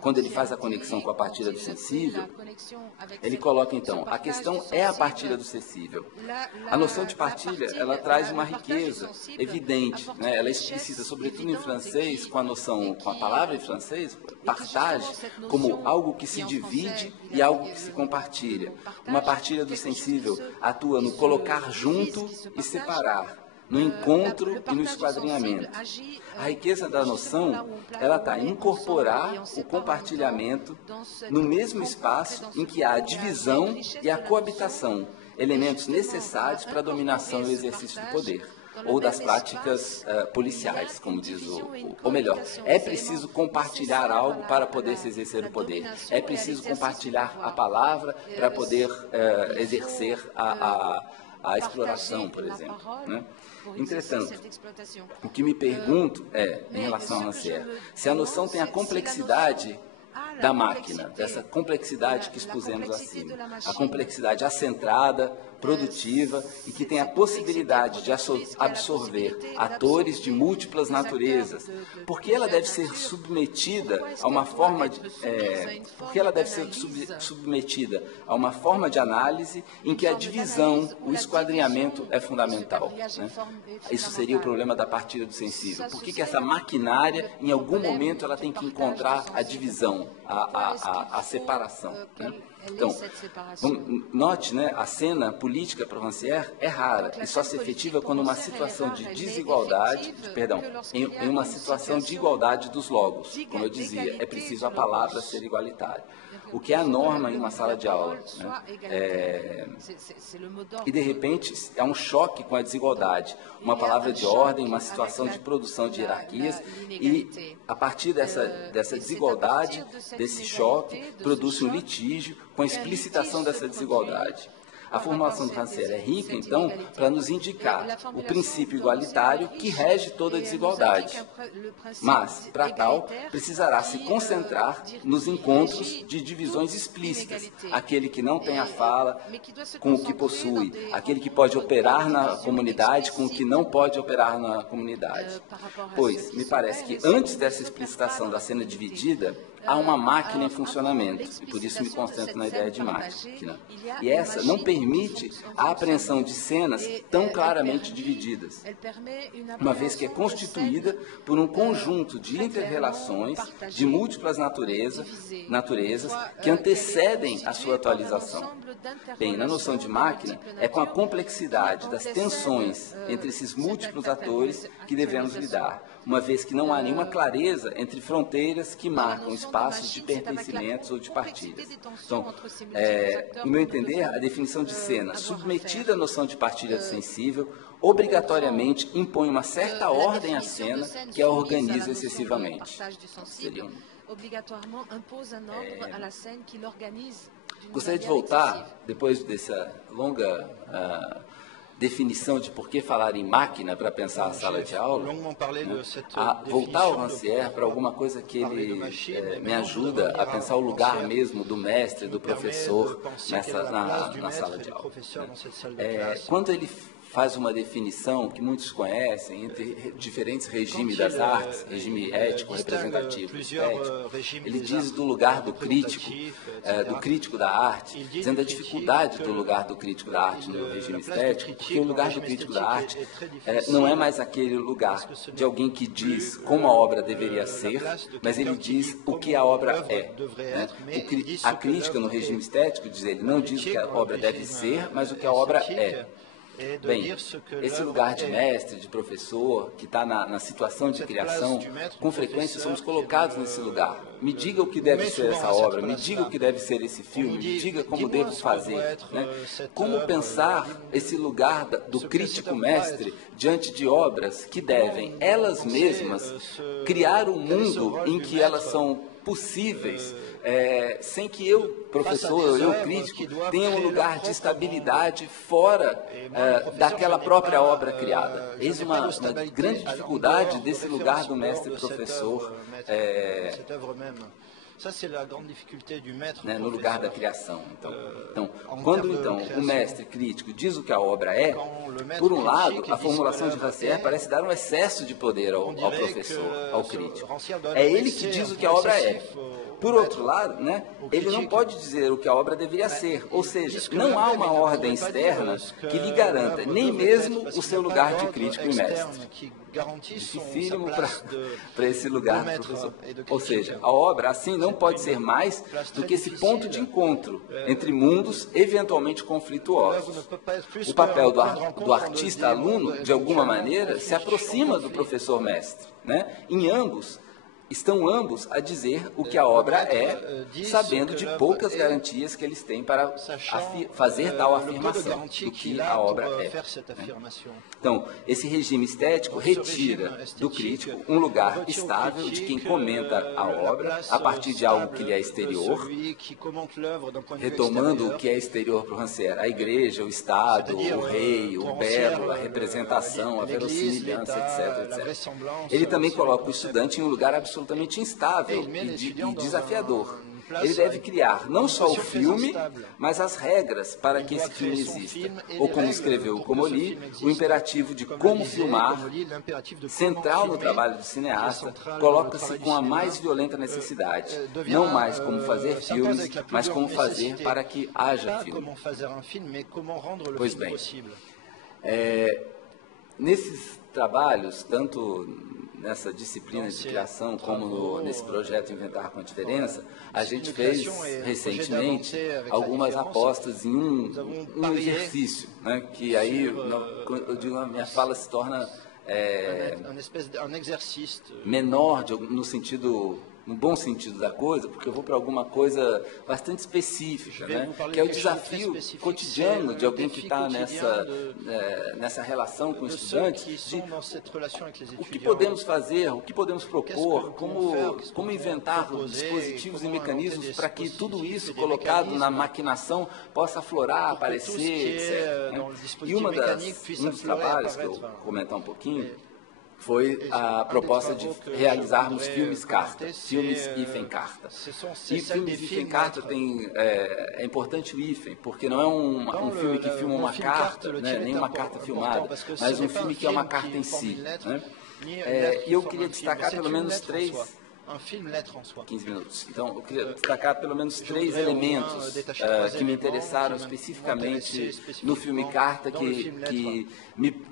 quando ele faz a conexão com a partilha do sensível, ele coloca, então, a questão é a partilha do sensível. A noção de partilha, ela traz uma riqueza evidente, né? Ela é explícita, sobretudo em francês, com a palavra em francês, partage, como algo que se divide e algo que se compartilha. Uma partilha do sensível atua no colocar junto e separar, no encontro e no esquadrinhamento. A riqueza da noção, ela está em incorporar o compartilhamento no mesmo espaço em que há a divisão e a coabitação, elementos necessários para a dominação e o exercício do poder, ou das práticas policiais, como diz ou melhor, é preciso compartilhar algo para poder se exercer o poder. É preciso compartilhar a palavra para poder exercer a exploração, por exemplo, né? Entretanto, o que me pergunto em relação a Rancière, se a noção tem a complexidade da máquina, dessa complexidade que expusemos acima, a complexidade acentrada, produtiva e que tem a possibilidade de absorver atores de múltiplas naturezas, porque ela deve ser submetida a uma forma de análise em que a divisão, o esquadrinhamento é fundamental, né? Isso seria o problema da partilha do sensível. Por que essa maquinária, em algum momento, ela tem que encontrar a divisão, a separação, né? Então, note, né, a cena política para Rancière é rara e só se efetiva quando uma situação de desigualdade, em uma situação de igualdade dos logos. Como eu dizia, é preciso a palavra ser igualitária, o que é a norma em uma sala de aula, né? E, de repente, é um choque com a desigualdade, uma palavra de ordem, uma situação de produção de hierarquias, e, a partir dessa desigualdade, desse choque, produz um litígio com a explicitação dessa desigualdade. A formulação do Rancière é rica, então, para nos indicar o princípio igualitário que rege toda a desigualdade. Mas, para tal, precisará se concentrar nos encontros de divisões explícitas, aquele que não tem a fala com o que possui, aquele que pode operar na comunidade com o que não pode operar na comunidade. Pois, me parece que antes dessa explicitação da cena dividida, há uma máquina em funcionamento, e por isso me concentro na ideia de máquina. E essa não permite a apreensão de cenas tão claramente divididas, uma vez que é constituída por um conjunto de inter-relações de múltiplas naturezas que antecedem a sua atualização. Bem, na noção de máquina, é com a complexidade das tensões entre esses múltiplos atores que devemos lidar, uma vez que não há nenhuma clareza entre fronteiras que marcam espaços de pertencimentos ou de partilhas. Então, no meu entender, a definição de cena submetida à noção de partilha sensível obrigatoriamente impõe uma certa ordem à cena que a organiza excessivamente. Gostaria de voltar, depois dessa longa definição de por que falar em máquina para pensar a sala de aula, né, a voltar ao Rancière para alguma coisa que ele me ajuda a pensar o lugar mesmo do mestre, do professor na sala de aula. Quando ele faz uma definição que muitos conhecem entre diferentes regimes das artes, regime ético, representativo, estético. Ele diz do lugar do crítico da arte, dizendo a dificuldade do lugar do crítico da arte no regime estético, porque o lugar do crítico da arte não é mais aquele lugar de alguém que diz como a obra deveria ser, mas ele diz o que a obra é, né? A crítica no regime estético, diz ele, não diz o que a obra deve ser, mas o que a obra é. Bem, esse lugar de mestre, de professor, que está na situação de criação, com frequência somos colocados nesse lugar. Me diga o que deve ser essa obra, me diga o que deve ser esse filme, me diga como devo fazer, né? Como pensar esse lugar do crítico mestre diante de obras que devem, elas mesmas, criar um mundo em que elas são possíveis, sem que eu, professor, eu crítico, tenha um lugar de estabilidade fora daquela própria obra criada. Eis uma grande dificuldade desse lugar do mestre-professor né, no lugar da criação. Então, quando o mestre crítico diz o que a obra é, por um lado, a formulação de Rancière parece dar um excesso de poder ao professor, ao crítico. É ele que diz o que a obra é. Por outro lado, né, ele não pode dizer o que a obra deveria ser, ou seja, não há uma ordem externa que lhe garanta nem mesmo o seu lugar de crítico e mestre. Dificílimo para esse lugar do professor. Ou seja, a obra, assim, não pode ser mais do que esse ponto de encontro entre mundos eventualmente conflituosos. O papel do artista-aluno, de alguma maneira, se aproxima do professor-mestre, né? Em ambos, estão ambos a dizer o que a obra é, sabendo de poucas garantias que eles têm para fazer tal afirmação do que a obra é. Né? Então, esse regime estético retira do crítico um lugar estável de quem comenta a obra a partir de algo que lhe é exterior, retomando o que é exterior para o Rancière, a igreja, o Estado, o rei, o belo, a representação, a verossimilhança, etc. Ele também coloca o estudante em um lugar absolutamente instável e desafiador. Ele deve criar não só o filme, mas as regras para que esse filme exista. Ou como escreveu o Comolli, o imperativo de como filmar, central no trabalho do cineasta, coloca-se com a mais violenta necessidade. Não mais como fazer filmes, mas como fazer para que haja filme. Pois bem, nesses trabalhos, tanto nessa disciplina de criação, como nesse projeto Inventar com a Diferença, a gente fez recentemente algumas apostas em um exercício, né, que aí, eu digo, a minha fala se torna menor no bom sentido da coisa, porque eu vou para alguma coisa bastante específica, né? Que é o desafio cotidiano de alguém que está nessa relação com estudantes, de o que podemos fazer, o que podemos propor, como inventar dispositivos e mecanismos para que tudo isso colocado na maquinação possa aflorar, aparecer, etc. Né? E um dos trabalhos que eu vou comentar um pouquinho foi a proposta de realizarmos filmes carta, filmes hífen carta. E filmes hífen carta é importante o hífen, porque não é um filme que filma uma carta, né, nem uma carta filmada, mas um filme que é uma carta em si. Né? E eu queria destacar pelo menos 15 minutos. Então, eu queria destacar pelo menos 3 elementos que me interessaram especificamente no filme Carta, que me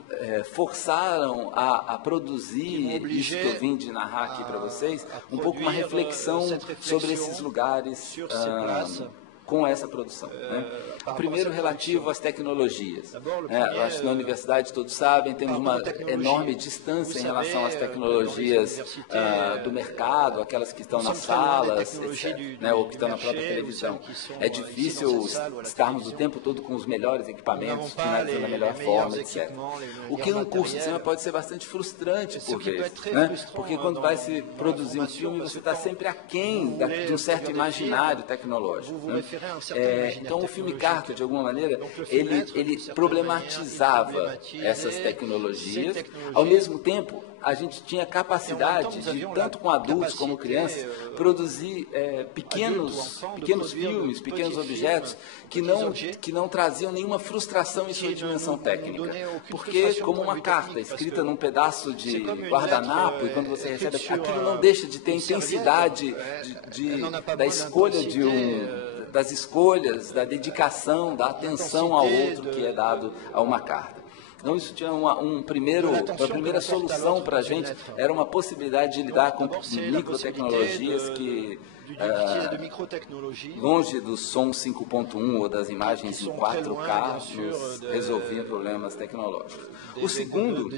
forçaram a produzir isso que eu vim de narrar aqui para vocês, um pouco uma reflexão sobre esses lugares com essa produção. Né? O primeiro relativo às tecnologias. Eu acho que na universidade, todos sabem, temos uma enorme distância em relação às tecnologias do mercado, aquelas que estão nas salas, etc., né? Ou que estão na própria televisão. É difícil estarmos o tempo todo com os melhores equipamentos, finalizando da melhor forma, etc. O que num curso de cinema pode ser bastante frustrante, por vezes, né? Porque quando vai se produzir um filme, você está sempre aquém de um certo imaginário tecnológico. Né? Então, o filme Carta, de alguma maneira, ele problematizava essas tecnologias. Ao mesmo tempo, a gente tinha capacidade de, tanto com adultos como crianças, produzir pequenos filmes, pequenos objetos que não traziam nenhuma frustração em sua dimensão técnica. Porque, como uma carta escrita num pedaço de guardanapo, e quando você recebe aquilo, não deixa de ter intensidade da escolha das escolhas, da dedicação, da atenção ao outro que é dado a uma carta. Então, isso tinha uma primeira solução para a gente, era uma possibilidade de lidar com microtecnologias que, longe do som 5.1 ou das imagens em 4K, nos resolviam problemas tecnológicos. O segundo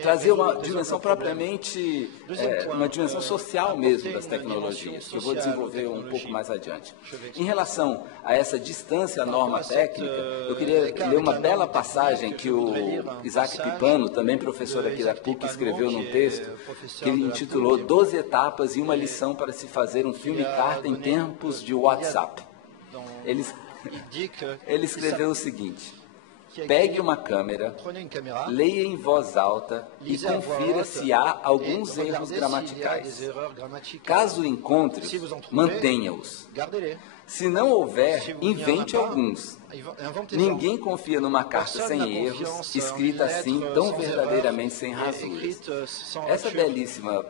trazer uma dimensão propriamente, uma dimensão social mesmo das tecnologias, que eu vou desenvolver um pouco mais adiante. Em relação a essa distância à norma técnica, eu queria ler uma bela passagem que o Isaac Pipano, também professor aqui da PUC, escreveu num texto que ele intitulou 12 etapas e uma lição para se fazer um filme carta em tempos de WhatsApp. Ele escreveu o seguinte: pegue uma câmera, leia em voz alta e confira se há alguns erros gramaticais. Caso encontre, mantenha-os. Se não houver, invente alguns. Ninguém confia numa carta sem erros, escrita assim tão verdadeiramente sem rasuras. Essa belíssima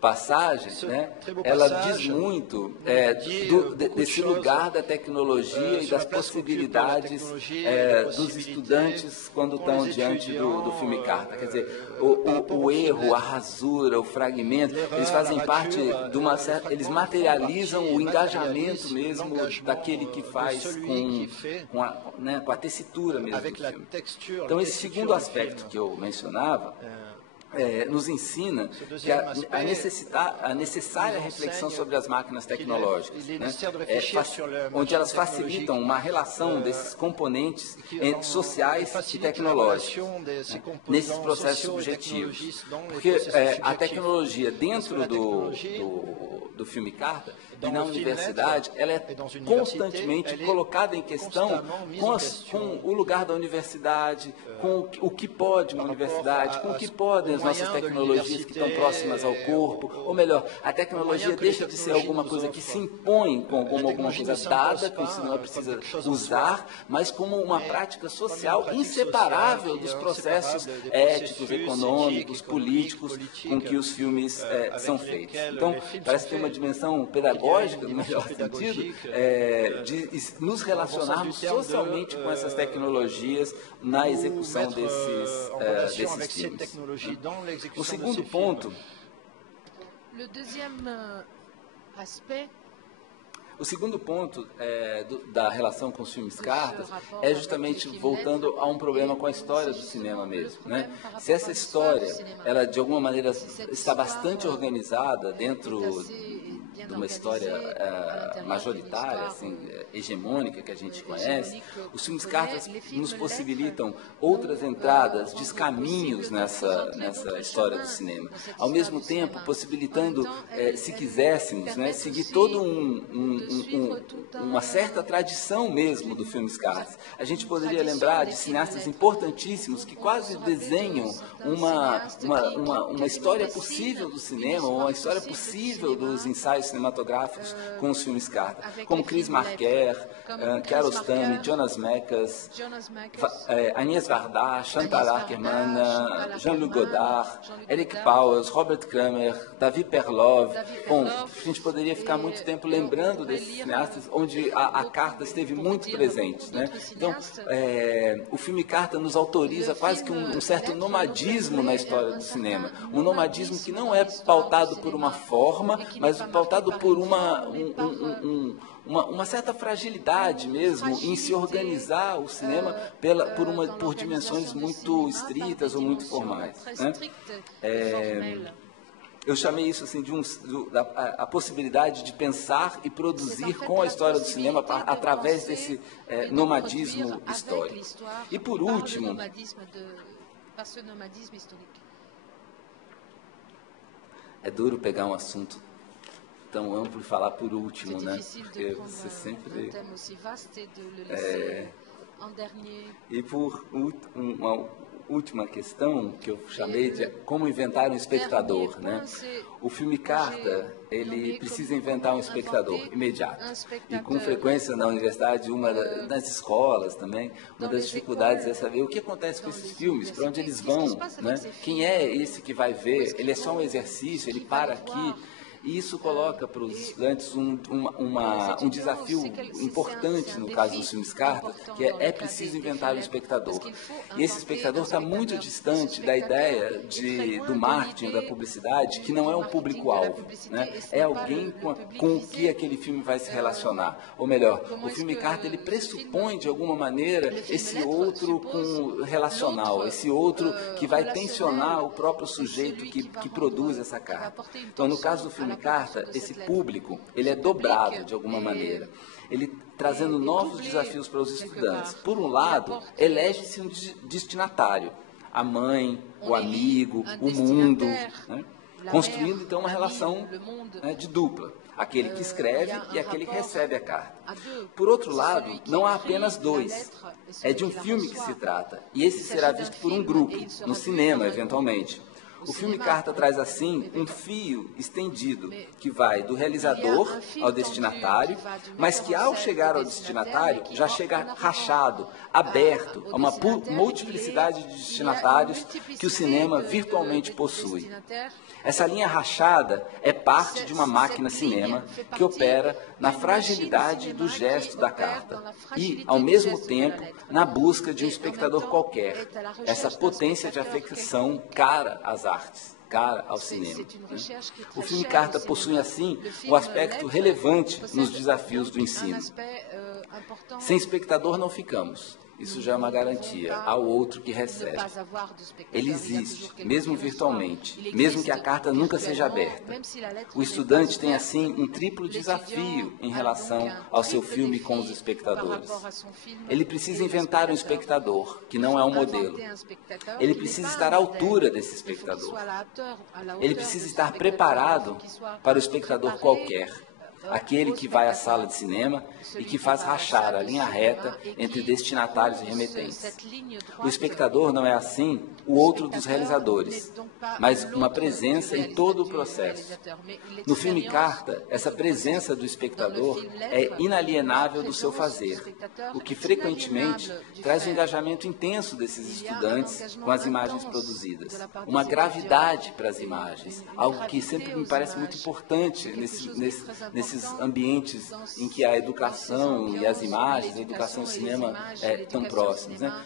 passagem, né, ela diz muito desse lugar da tecnologia e das possibilidades dos estudantes quando estão diante do filme Carta. Quer dizer, o erro, a rasura, o fragmento, eles fazem parte de uma certa... Eles materializam o engajamento mesmo daquele que faz com a tessitura mesmo do filme. Então, esse segundo aspecto que eu mencionava nos ensina que a necessária reflexão sobre as máquinas tecnológicas, né, onde elas facilitam uma relação desses componentes sociais e tecnológicos, né, nesses processos subjetivos. Porque a tecnologia dentro do filme Carta e na universidade, ela é constantemente colocada em questão com o lugar da universidade, com o que pode uma universidade, com o que podem as nossas tecnologias que estão próximas ao corpo, ou melhor, a tecnologia deixa de ser alguma coisa que se impõe como alguma coisa dada, que o cinema precisa usar, mas como uma prática social inseparável dos processos éticos, econômicos, políticos com que os filmes são feitos. Então, parece ter uma dimensão pedagógica, no melhor sentido, de nos relacionarmos socialmente com essas tecnologias na execução desses filmes. O segundo ponto... O segundo ponto da relação com os filmes cartas é justamente voltando a um problema com a história do cinema mesmo, né? Se essa história, ela de alguma maneira está bastante organizada dentro de uma história majoritária, assim, hegemônica que a gente conhece, os filmes cartas nos possibilitam outras entradas, descaminhos nessa história do cinema. Ao mesmo tempo, possibilitando, se quiséssemos, né, seguir todo uma certa tradição mesmo do filme cartas. A gente poderia lembrar de cineastas importantíssimos que quase desenham uma história possível do cinema, uma história possível dos ensaios cinematográficos com os filmes cartas, como Chris Marker, Kiarostami, Jonas Mekas, Agnès Varda, Chantal Akerman, Jean-Luc Godard, Eric Powers, Robert Kramer, David Perlov. Bom, a gente poderia ficar muito tempo lembrando desses cineastas onde a carta esteve muito presente, né? Então, o filme carta nos autoriza quase que um certo nomadismo na história do cinema, um nomadismo que não é pautado por uma forma, mas pautado por uma certa fragilidade mesmo em se organizar o cinema por dimensões muito estritas ou muito formais, né? Eu chamei isso assim a possibilidade de pensar e produzir com a história do cinema através desse nomadismo histórico. E por último, é duro pegar um assunto tão amplo e falar por último, né? Porque você sempre... E por uma última questão que eu chamei de como inventar um espectador, né? O filme Carta, ele precisa inventar um espectador imediato. E com frequência na universidade, nas escolas também, uma das dificuldades é saber o que acontece com esses filmes, para onde eles vão, né? Quem é esse que vai ver? Ele é só um exercício, ele para aqui. E isso coloca para os estudantes um desafio importante no caso dos filmes carta, que é preciso inventar um espectador. E esse espectador está muito distante da ideia do marketing, da publicidade, que não é um público-alvo, né? É alguém com o que aquele filme vai se relacionar. Ou melhor, o filme carta ele pressupõe de alguma maneira esse outro relacional, esse outro que vai tensionar o próprio sujeito que produz essa carta. Então, no caso do filme carta, esse público, ele é dobrado de alguma maneira. Ele trazendo novos desafios para os estudantes. Por um lado, elege-se um destinatário, a mãe, o amigo, o mundo, né? construindo então uma relação, né, de dupla, aquele que escreve e aquele que recebe a carta. Por outro lado, não há apenas dois, é de um filme que se trata, e esse será visto por um grupo, no cinema eventualmente. O filme Carta traz, assim, um fio estendido, que vai do realizador ao destinatário, mas que, ao chegar ao destinatário, já chega rachado, aberto a uma multiplicidade de destinatários que o cinema virtualmente possui. Essa linha rachada é parte de uma máquina cinema que opera na fragilidade do gesto da carta e, ao mesmo tempo, na busca de um espectador qualquer, essa potência de afecção cara às artes, cara ao cinema. O filme Carta possui, assim, um aspecto relevante nos desafios do ensino. Sem espectador não ficamos. Isso já é uma garantia ao outro que recebe. Ele existe, mesmo virtualmente, mesmo que a carta nunca seja aberta. O estudante tem, assim, um triplo desafio em relação ao seu filme com os espectadores. Ele precisa inventar um espectador, que não é um modelo. Ele precisa estar à altura desse espectador. Ele precisa estar preparado para o espectador qualquer. Aquele que vai à sala de cinema e que faz rachar a linha reta entre destinatários e remetentes. O espectador não é, assim, o outro dos realizadores, mas uma presença em todo o processo. No filme Carta, essa presença do espectador é inalienável do seu fazer, o que frequentemente traz um engajamento intenso desses estudantes com as imagens produzidas, uma gravidade para as imagens, algo que sempre me parece muito importante nesses ambientes em que a educação e as imagens, a educação e o cinema estão próximos, né?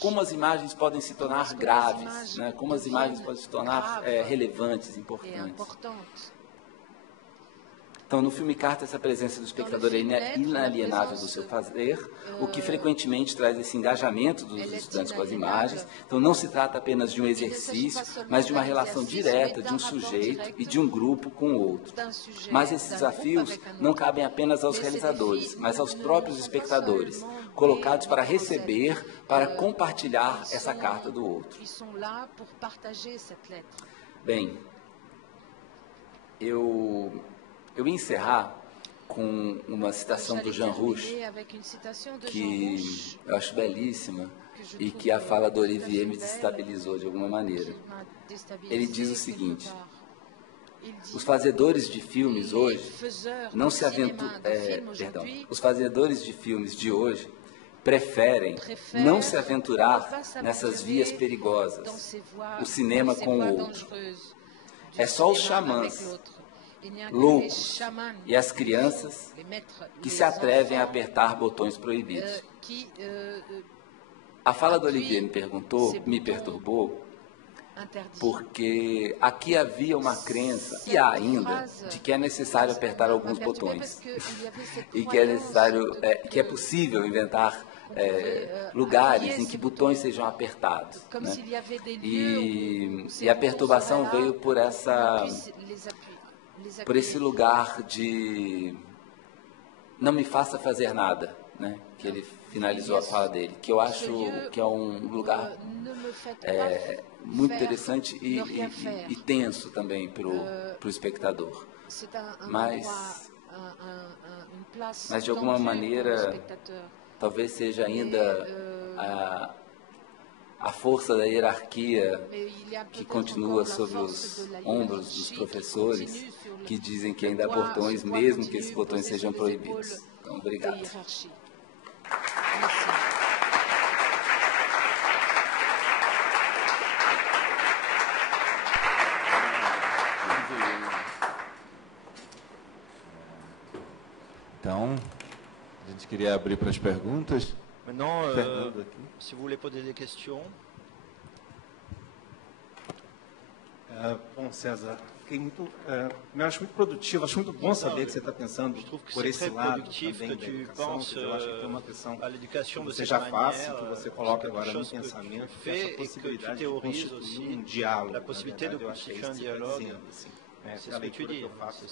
Como as imagens podem se tornar graves, né? Como as imagens podem se tornar relevantes, importantes. Então, no filme Carta, essa presença do espectador é inalienável do seu fazer, o que frequentemente traz esse engajamento dos estudantes com as imagens. Então, não se trata apenas de um exercício, mas de uma relação direta de um sujeito e de um grupo com o outro. Mas esses desafios não cabem apenas aos realizadores, mas aos próprios espectadores, colocados para receber, para compartilhar essa carta do outro. Bem, eu ia encerrar com uma citação do Jean Rouch, que eu acho belíssima e que a fala do Olivier me desestabilizou de alguma maneira. Ele diz o seguinte: os fazedores de filmes hoje não se os fazedores de filmes de hoje preferem não se aventurar nessas vias perigosas, o cinema com o outro. É só os xamãs loucos e as crianças que se atrevem a apertar botões proibidos. A fala do Olivier me perturbou, porque aqui havia uma crença, e há ainda, de que é necessário apertar alguns botões, e que é necessário, que é possível inventar lugares em que botões sejam apertados, né? E a perturbação veio por esse lugar de não me faça fazer nada, né? Que ele finalizou a fala dele, que eu acho que é um lugar muito interessante e tenso também para o espectador. Mas de alguma maneira, talvez seja ainda a força da hierarquia que continua sobre os ombros dos professores, que dizem que ainda há botões, mesmo que esses botões sejam proibidos. Então, obrigado. Então, a gente queria abrir para as perguntas. Maintenant, si vous voulez poser des questions. Bom, César, eu acho muito produtivo, acho muito bom saber que você está pensando por esse lado também da educação. Eu acho que tem uma questão que você já faz, que você coloca agora no pensamento, essa possibilidade de constituir um diálogo. La possibilité de constituer un dialogue. C'est a leitura que eu faço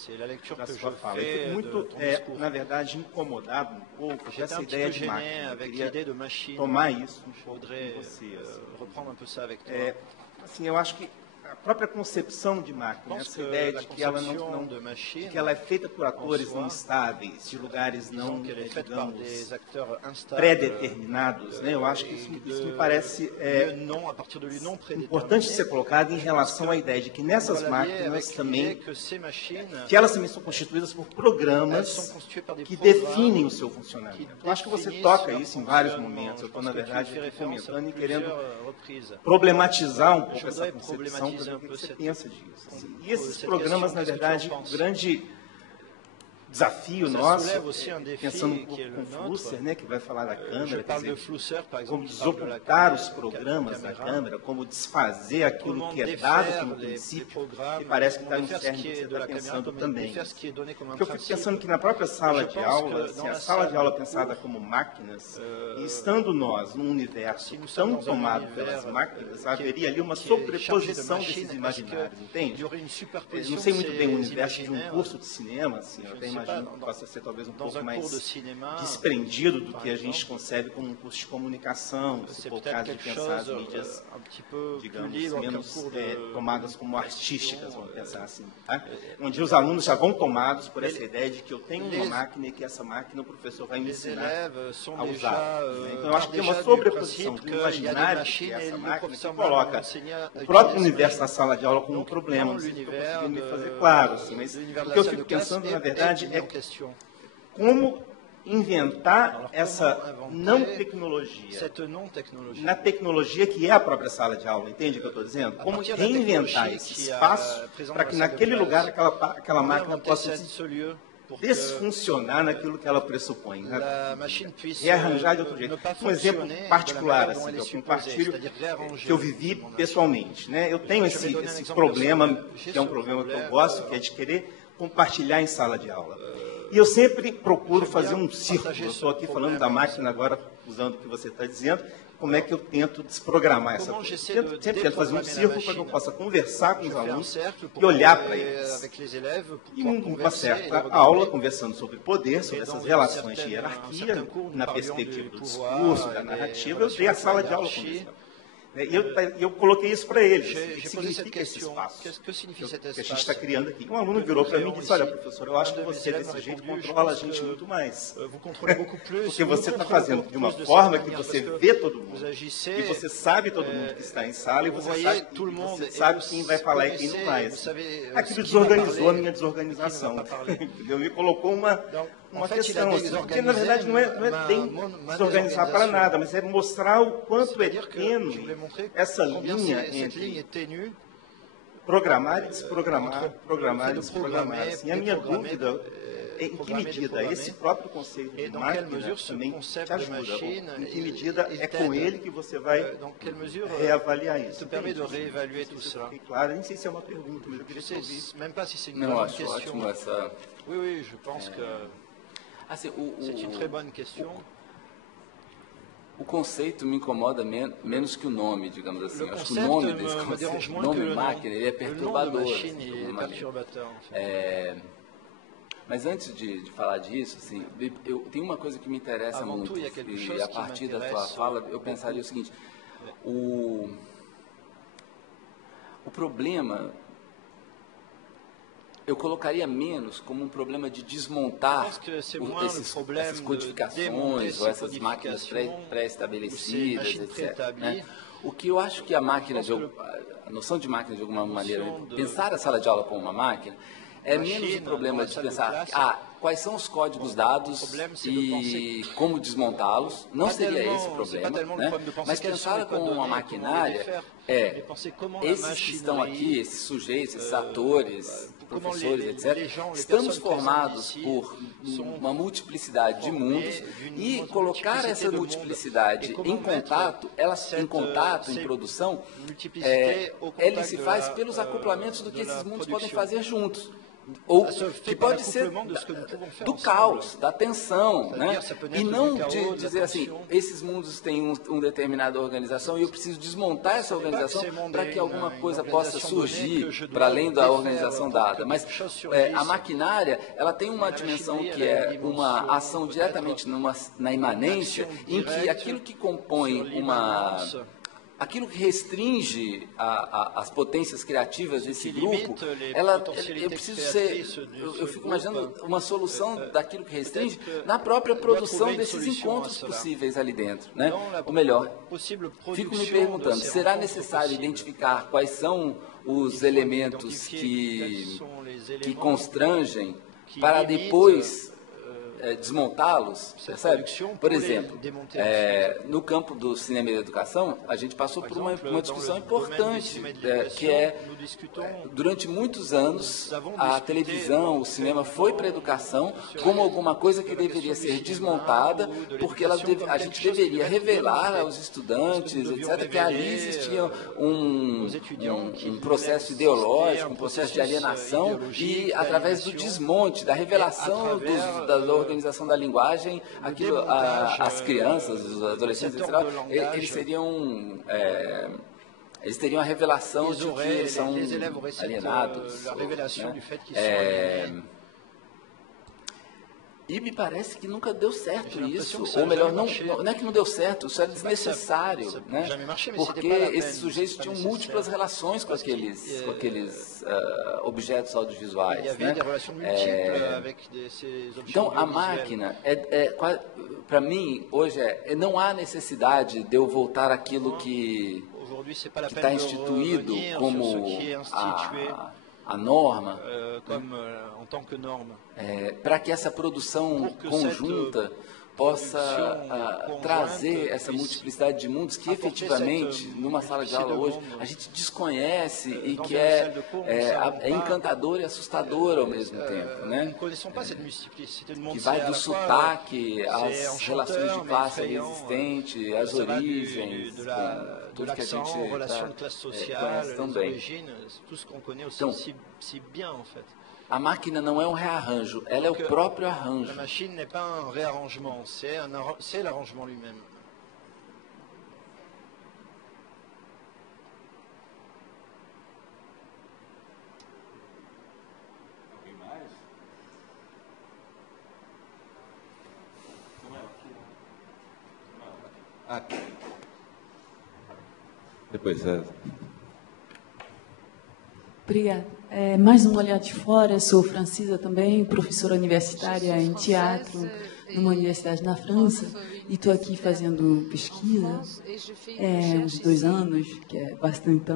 da sua fala. Eu fico muito, na verdade, incomodado um pouco com essa ideia de máquina. Eu queria tomar isso com você. Reprendre un peu ça avec toi. Assim, eu acho que a própria concepção de máquina, essa ideia de que ela de que ela é feita por atores não estáveis, de lugares não, digamos, pré-determinados, né? Eu acho que isso me parece importante ser colocado em relação à ideia de que nessas máquinas também, que elas também são constituídas por programas que definem o seu funcionamento. Eu acho que você toca isso em vários momentos. Eu estou, na verdade, comentando e querendo problematizar um pouco essa concepção, para ver o que você pensa disso. Assim. E esses programas, na verdade, o grande desafio nosso, pensando um pouco com o Flusser, né, que vai falar da câmera, como desocultar os programas da câmera, como desfazer aquilo que é dado como princípio, e parece que está no cerne do que você está pensando também. Porque eu fico pensando que na própria sala de aula, assim, a sala de aula pensada como máquinas, e estando nós num universo tão tomado pelas máquinas, haveria ali uma sobreposição desses imaginários, entende? Eu não sei muito bem o universo de um curso de cinema, assim, eu até imagino que possa ser talvez um pouco mais desprendido do que a gente concebe como um curso de comunicação, se for o caso de pensar as mídias, digamos, menos tomadas como artísticas, vamos pensar assim, tá? Onde os alunos já vão tomados por essa ideia de que eu tenho uma máquina e que essa máquina o professor vai me ensinar a usar. Né? Então, eu acho que tem uma sobreposição do imaginário que é essa máquina que coloca o próprio universo da sala de aula como um problema. Não sei se eu estou conseguindo me fazer claro, assim, mas o que eu fico pensando, na verdade, é como inventar essa não tecnologia na tecnologia que é a própria sala de aula, entende o que eu estou dizendo? Como reinventar esse espaço para que naquele lugar aquela máquina possa desfuncionar naquilo que ela pressupõe, né? Rearranjar de outro jeito. Um exemplo particular, assim, que eu compartilho, que eu vivi pessoalmente, né? Eu tenho esse problema, que é um problema que eu gosto, que é de querer compartilhar em sala de aula. E eu sempre procuro fazer um círculo. Eu estou aqui falando da máquina agora, usando o que você está dizendo, como é que eu tento desprogramar essa coisa. Sempre tento fazer um círculo para que eu possa conversar com os alunos e olhar para eles. E uma certa aula, conversando sobre poder, sobre essas relações de hierarquia, na perspectiva do discurso, da narrativa, eu dei a sala de aula conversando. E eu coloquei isso para eles. O que significa esse espaço que a gente está criando aqui? Um aluno virou para mim e disse, olha, professor, eu acho que você, desse jeito, controla a gente muito mais. Porque você está fazendo de uma forma que você vê todo mundo. E você sabe todo mundo que está em sala, e você sabe quem vai falar e quem não vai. Aquilo desorganizou a minha desorganização. Me colocou uma questão, assim, porque na verdade não é bem desorganizar para nada, mas é mostrar o quanto é tênue essa linha entre programar e desprogramar, programar e desprogramar. Assim, a minha dúvida é em que medida esse próprio conceito de máquina também te ajuda, em que medida é com ele que você vai reavaliar isso. Claro, nem sei se é uma pergunta, mas eu queria ouvir. Não, acho ótimo essa... Oui, je pense que... Assim, c'est une très bonne question. O conceito me incomoda menos que o nome, digamos assim. Acho que o nome desse conceito, o nome máquina, ele é perturbador. Mas antes de falar disso, assim, tem uma coisa que me interessa muito, e a partir da tua fala, eu pensaria o seguinte, o problema... Eu colocaria menos como um problema de desmontar essas codificações ou essas máquinas pré-estabelecidas, etc. Né? O que eu acho que a noção de máquina, de alguma maneira, pensar a sala de aula como uma máquina, é menos um problema de pensar quais são os códigos dados e como desmontá-los. Não seria esse o problema, né? Mas pensar como uma maquinária esses que estão aqui, esses sujeitos, esses atores, professores, etc., estamos formados por uma multiplicidade de mundos e colocar essa multiplicidade em contato, em produção, ele se faz pelos acoplamentos do que esses mundos podem fazer juntos. Ou que pode ser do caos, da tensão, né? E não de dizer assim, esses mundos têm uma determinada organização e eu preciso desmontar essa organização para que alguma coisa possa surgir para além da organização dada. Mas a maquinária, ela tem uma dimensão que é uma ação diretamente na imanência, em que aquilo que compõe aquilo que restringe as potências criativas desse grupo, eu fico imaginando uma solução daquilo que restringe na própria produção desses encontros possíveis ali dentro, né? Ou melhor, fico me perguntando, será necessário identificar quais são os elementos que constrangem para depois desmontá-los, percebe? Por exemplo, no campo do cinema e da educação, a gente passou por uma discussão importante, que durante muitos anos, a televisão, o cinema foi para a educação como alguma coisa que deveria ser desmontada, porque a gente deveria revelar aos estudantes, etc., que ali existia um processo ideológico, um processo de alienação, e através do desmonte, da revelação da organização da linguagem, as crianças, os adolescentes, etc., eles teriam a revelação de que eles são alienados. E me parece que nunca deu certo isso, ou melhor, não é que não deu certo, isso era desnecessário, né? Porque esses sujeitos tinham múltiplas relações com aqueles objetos audiovisuais, né? Então, a máquina, para mim, hoje, não há necessidade de eu voltar àquilo que está instituído como a norma, para que essa produção conjunta possa trazer essa multiplicidade de mundos que efetivamente, numa sala de aula hoje, a gente desconhece e que é encantador e assustador ao mesmo tempo, né? Que vai do sotaque, às relações de classe existentes, às origens, tudo que a gente conhece tão bem. Então, a máquina não é um rearranjo, ela é o próprio arranjo. A machine n'est pas un réarrangement, c'est l'arrangement lui-même. Alguém mais? Aqui. Depois, Obrigada. Mais um olhar de fora, sou Francisa também, professora universitária em teatro numa universidade na França, e estou aqui fazendo pesquisa uns 2 anos, que é bastante.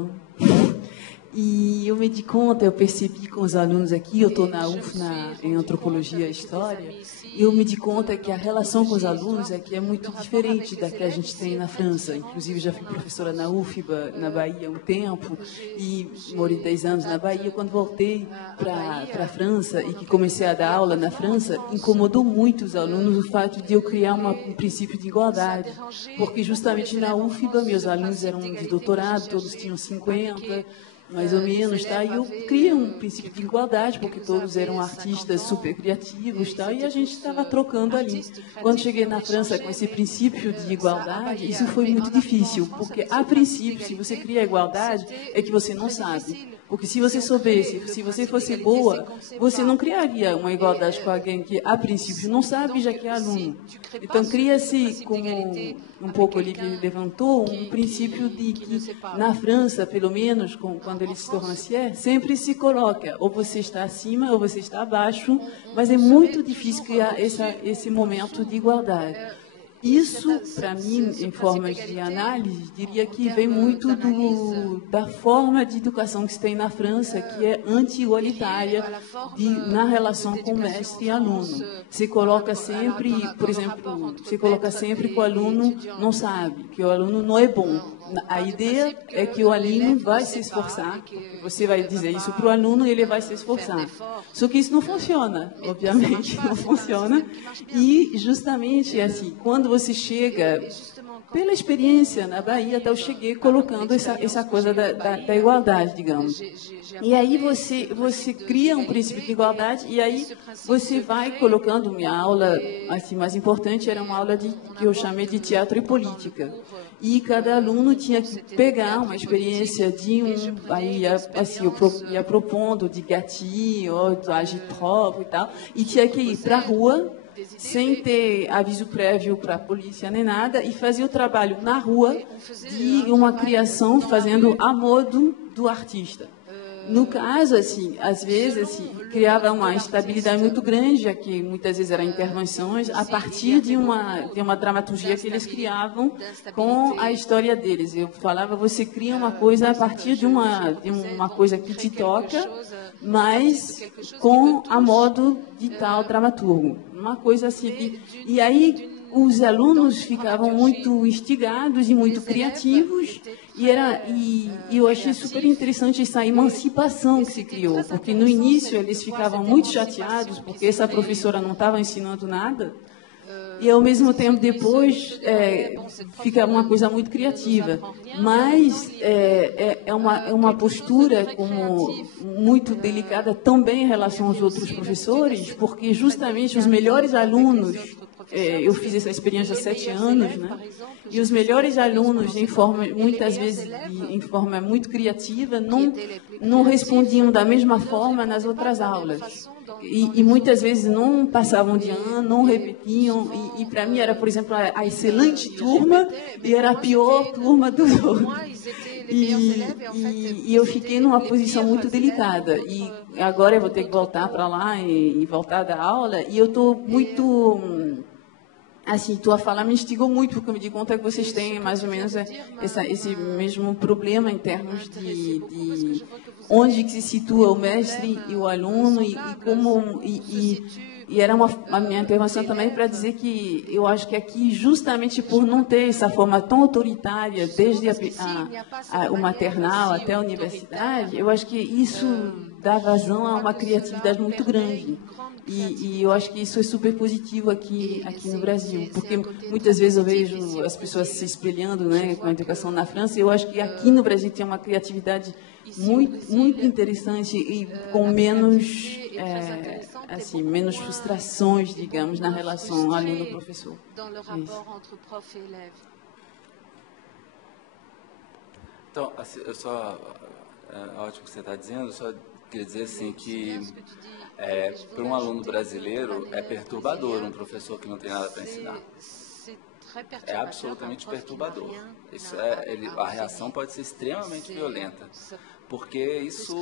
E eu me di conta, eu percebi com os alunos aqui, eu estou na UFNA em Antropologia e História, e eu me di conta que a relação com os alunos aqui é muito diferente da que a gente tem na França. Inclusive, já fui professora na UFBA, na Bahia, há um tempo, e morei 10 anos na Bahia. Quando voltei para a França e que comecei a dar aula na França, incomodou muito os alunos o fato de eu criar um princípio de igualdade, porque justamente na UFBA, meus alunos eram de doutorado, todos tinham 50, mais ou menos, tá? E eu criei um princípio de igualdade, porque todos eram artistas super criativos, tá? E a gente estava trocando ali. Quando cheguei na França com esse princípio de igualdade, isso foi muito difícil, porque, a princípio, se você cria a igualdade, é que você não sabe. Porque se você soubesse, se você fosse boa, você não criaria uma igualdade com alguém que, a princípio, não sabe, já que é aluno. Então, cria-se, como um pouco ele levantou, um princípio de que, na França, pelo menos, quando ele se torna Cier, sempre se coloca, ou você está acima, ou você está abaixo, mas é muito difícil criar esse momento de igualdade. Isso, para mim, em forma de análise, diria que vem muito da forma de educação que se tem na França, que é anti-igualitária na relação com mestre e aluno. Você coloca sempre, por exemplo, você coloca sempre que o aluno não sabe, que o aluno não é bom. A ideia é que o aluno vai se esforçar, você vai dizer isso para o aluno e ele vai se esforçar. Só que isso não funciona, obviamente, não funciona. E, justamente, assim, quando você chega, pela experiência na Bahia, até eu cheguei colocando essa coisa da igualdade, digamos. E aí você cria um princípio de igualdade e aí você vai colocando. Minha aula assim, mais importante era uma aula que eu chamei de teatro e política. E cada aluno tinha que pegar uma experiência de aí assim, eu ia propondo de gatinho, ou do agitprop e tal, e tinha que ir para a rua sem ter aviso prévio para a polícia nem nada, e fazia o trabalho na rua de uma criação fazendo a modo do artista. No caso, assim, às vezes, assim, criava uma instabilidade muito grande, já que muitas vezes eram intervenções, a partir de uma dramaturgia que eles criavam com a história deles. Eu falava, você cria uma coisa a partir de uma coisa que te toca, mas com a modo de tal dramaturgo. Uma coisa assim. E aí os alunos ficavam muito instigados e muito criativos, e eu achei super interessante essa emancipação que se criou, porque no início eles ficavam muito chateados, porque essa professora não estava ensinando nada, e ao mesmo tempo depois fica uma coisa muito criativa, mas é uma postura como muito delicada também em relação aos outros professores, porque justamente os melhores alunos, eu fiz essa experiência há 7 anos, né? E os melhores alunos, muitas vezes em forma muito criativa, não respondiam da mesma forma nas outras aulas. E muitas vezes não passavam de ano, não repetiam. E para mim era, por exemplo, a excelente turma e era a pior turma dos outros. E eu fiquei numa posição muito delicada. E agora eu vou ter que voltar para lá e voltar da aula. E eu estou muito... Assim, tua fala me instigou muito, porque eu me di conta que vocês têm mais ou menos esse mesmo problema em termos de onde que se situa o mestre e o aluno, e era a minha intervenção também para dizer que eu acho que aqui, justamente por não ter essa forma tão autoritária, desde o maternal até a universidade, eu acho que isso dá vazão a uma criatividade muito grande. E eu acho que isso é super positivo aqui no Brasil, porque muitas vezes eu vejo as pessoas se espelhando, né, com a educação na França, e eu acho que aqui no Brasil tem uma criatividade muito, muito interessante e com menos, menos frustrações, digamos, na relação aluno-professor. Então, assim, ótimo o que você está dizendo, eu só queria dizer assim que para um aluno brasileiro é perturbador um professor que não tem nada para ensinar. É absolutamente perturbador. A reação pode ser extremamente violenta, porque isso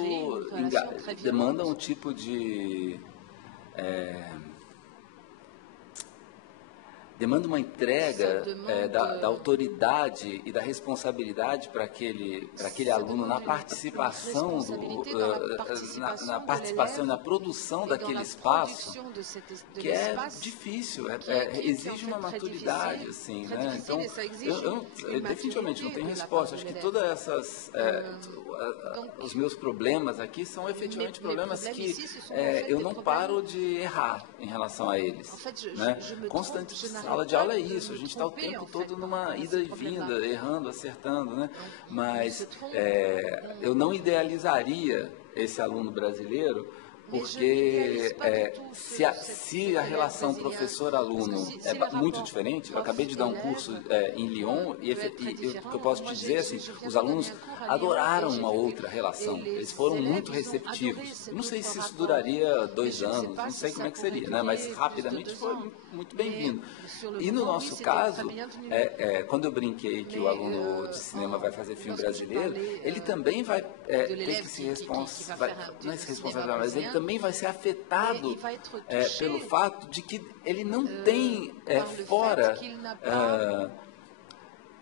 demanda um tipo de... demanda uma entrega da autoridade e da responsabilidade para aquele aluno na participação, na participação e na produção daquele espaço, que é difícil, exige uma maturidade, assim, né? Então, eu definitivamente não tenho resposta. Acho que todas os meus problemas aqui são efetivamente problemas que eu não paro de errar em relação a eles, né? Constante sala de aula é isso, a gente está o tempo todo numa ida e vinda, errando, acertando, né? Mas eu não idealizaria esse aluno brasileiro, porque se a relação professor-aluno é muito diferente, eu acabei de dar um curso em Lyon e o que eu posso te dizer, assim, os alunos adoraram uma outra relação, eles foram muito receptivos. Não sei se isso duraria 2 anos, não sei como é que seria, né? Mas rapidamente foi muito bem-vindo. E no nosso caso, quando eu brinquei que o aluno de cinema vai fazer filme brasileiro, ele também vai ter que se responsabilizar, não é se responsabilizar, mas ele também vai ser afetado pelo fato de que ele não tem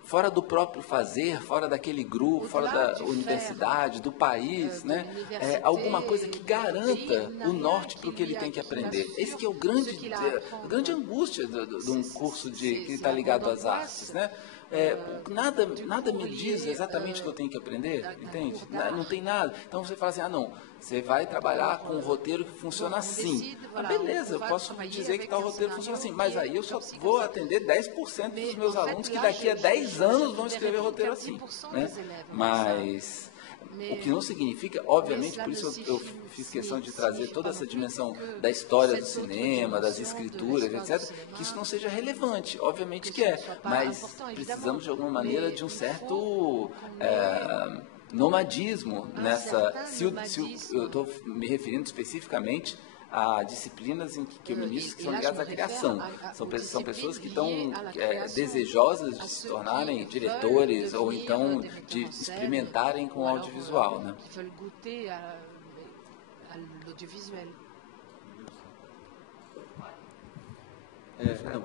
fora do próprio fazer, fora daquele grupo, fora da universidade, do país, né, alguma coisa que garanta o norte para o que ele tem que aprender. Esse que é a grande angústia de um curso que está ligado às artes, né? Nada me diz exatamente o que eu tenho que aprender, entende? Não tem nada. Então você fala assim, não, você vai trabalhar com um roteiro que funciona assim. Beleza, eu posso dizer que tal roteiro funciona assim, mas aí eu só vou atender 10% dos meus alunos que daqui a 10 anos vão escrever roteiro assim, né? Mas... o que não significa, obviamente, por isso eu fiz questão de trazer toda essa dimensão da história do cinema, das escrituras, etc., que isso não seja relevante. Obviamente que mas precisamos, de alguma maneira, de um certo nomadismo nessa... Se eu estou me referindo especificamente a disciplinas em que eu ministro que são ligadas à criação. São pessoas que estão desejosas de se tornarem diretores ou então de experimentarem com o audiovisual, né?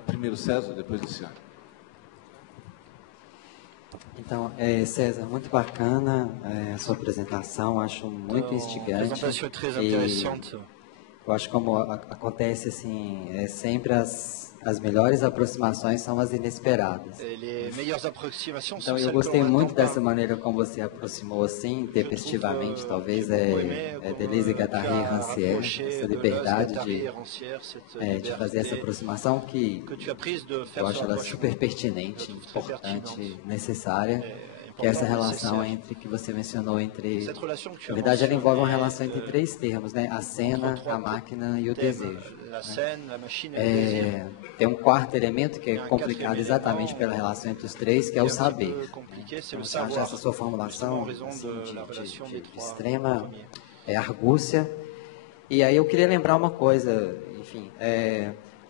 Primeiro César, depois o senhor. Então, César, muito bacana a sua apresentação, acho muito instigante. Eu acho como acontece assim, sempre as melhores aproximações são as inesperadas. Então, eu gostei muito dessa maneira como você aproximou assim, tempestivamente, talvez, Deleuze, Guattari e Rancière, essa liberdade de fazer essa aproximação que eu acho ela super pertinente, importante, necessária. Que é essa relação entre que você mencionou entre, na verdade, ela envolve uma relação entre três termos, né? A cena, a máquina e o desejo. Né? Tem um quarto elemento que é complicado exatamente pela relação entre os três, que é o saber. Né? Então, já essa sua formulação assim, de extrema argúcia. E aí eu queria lembrar uma coisa, enfim,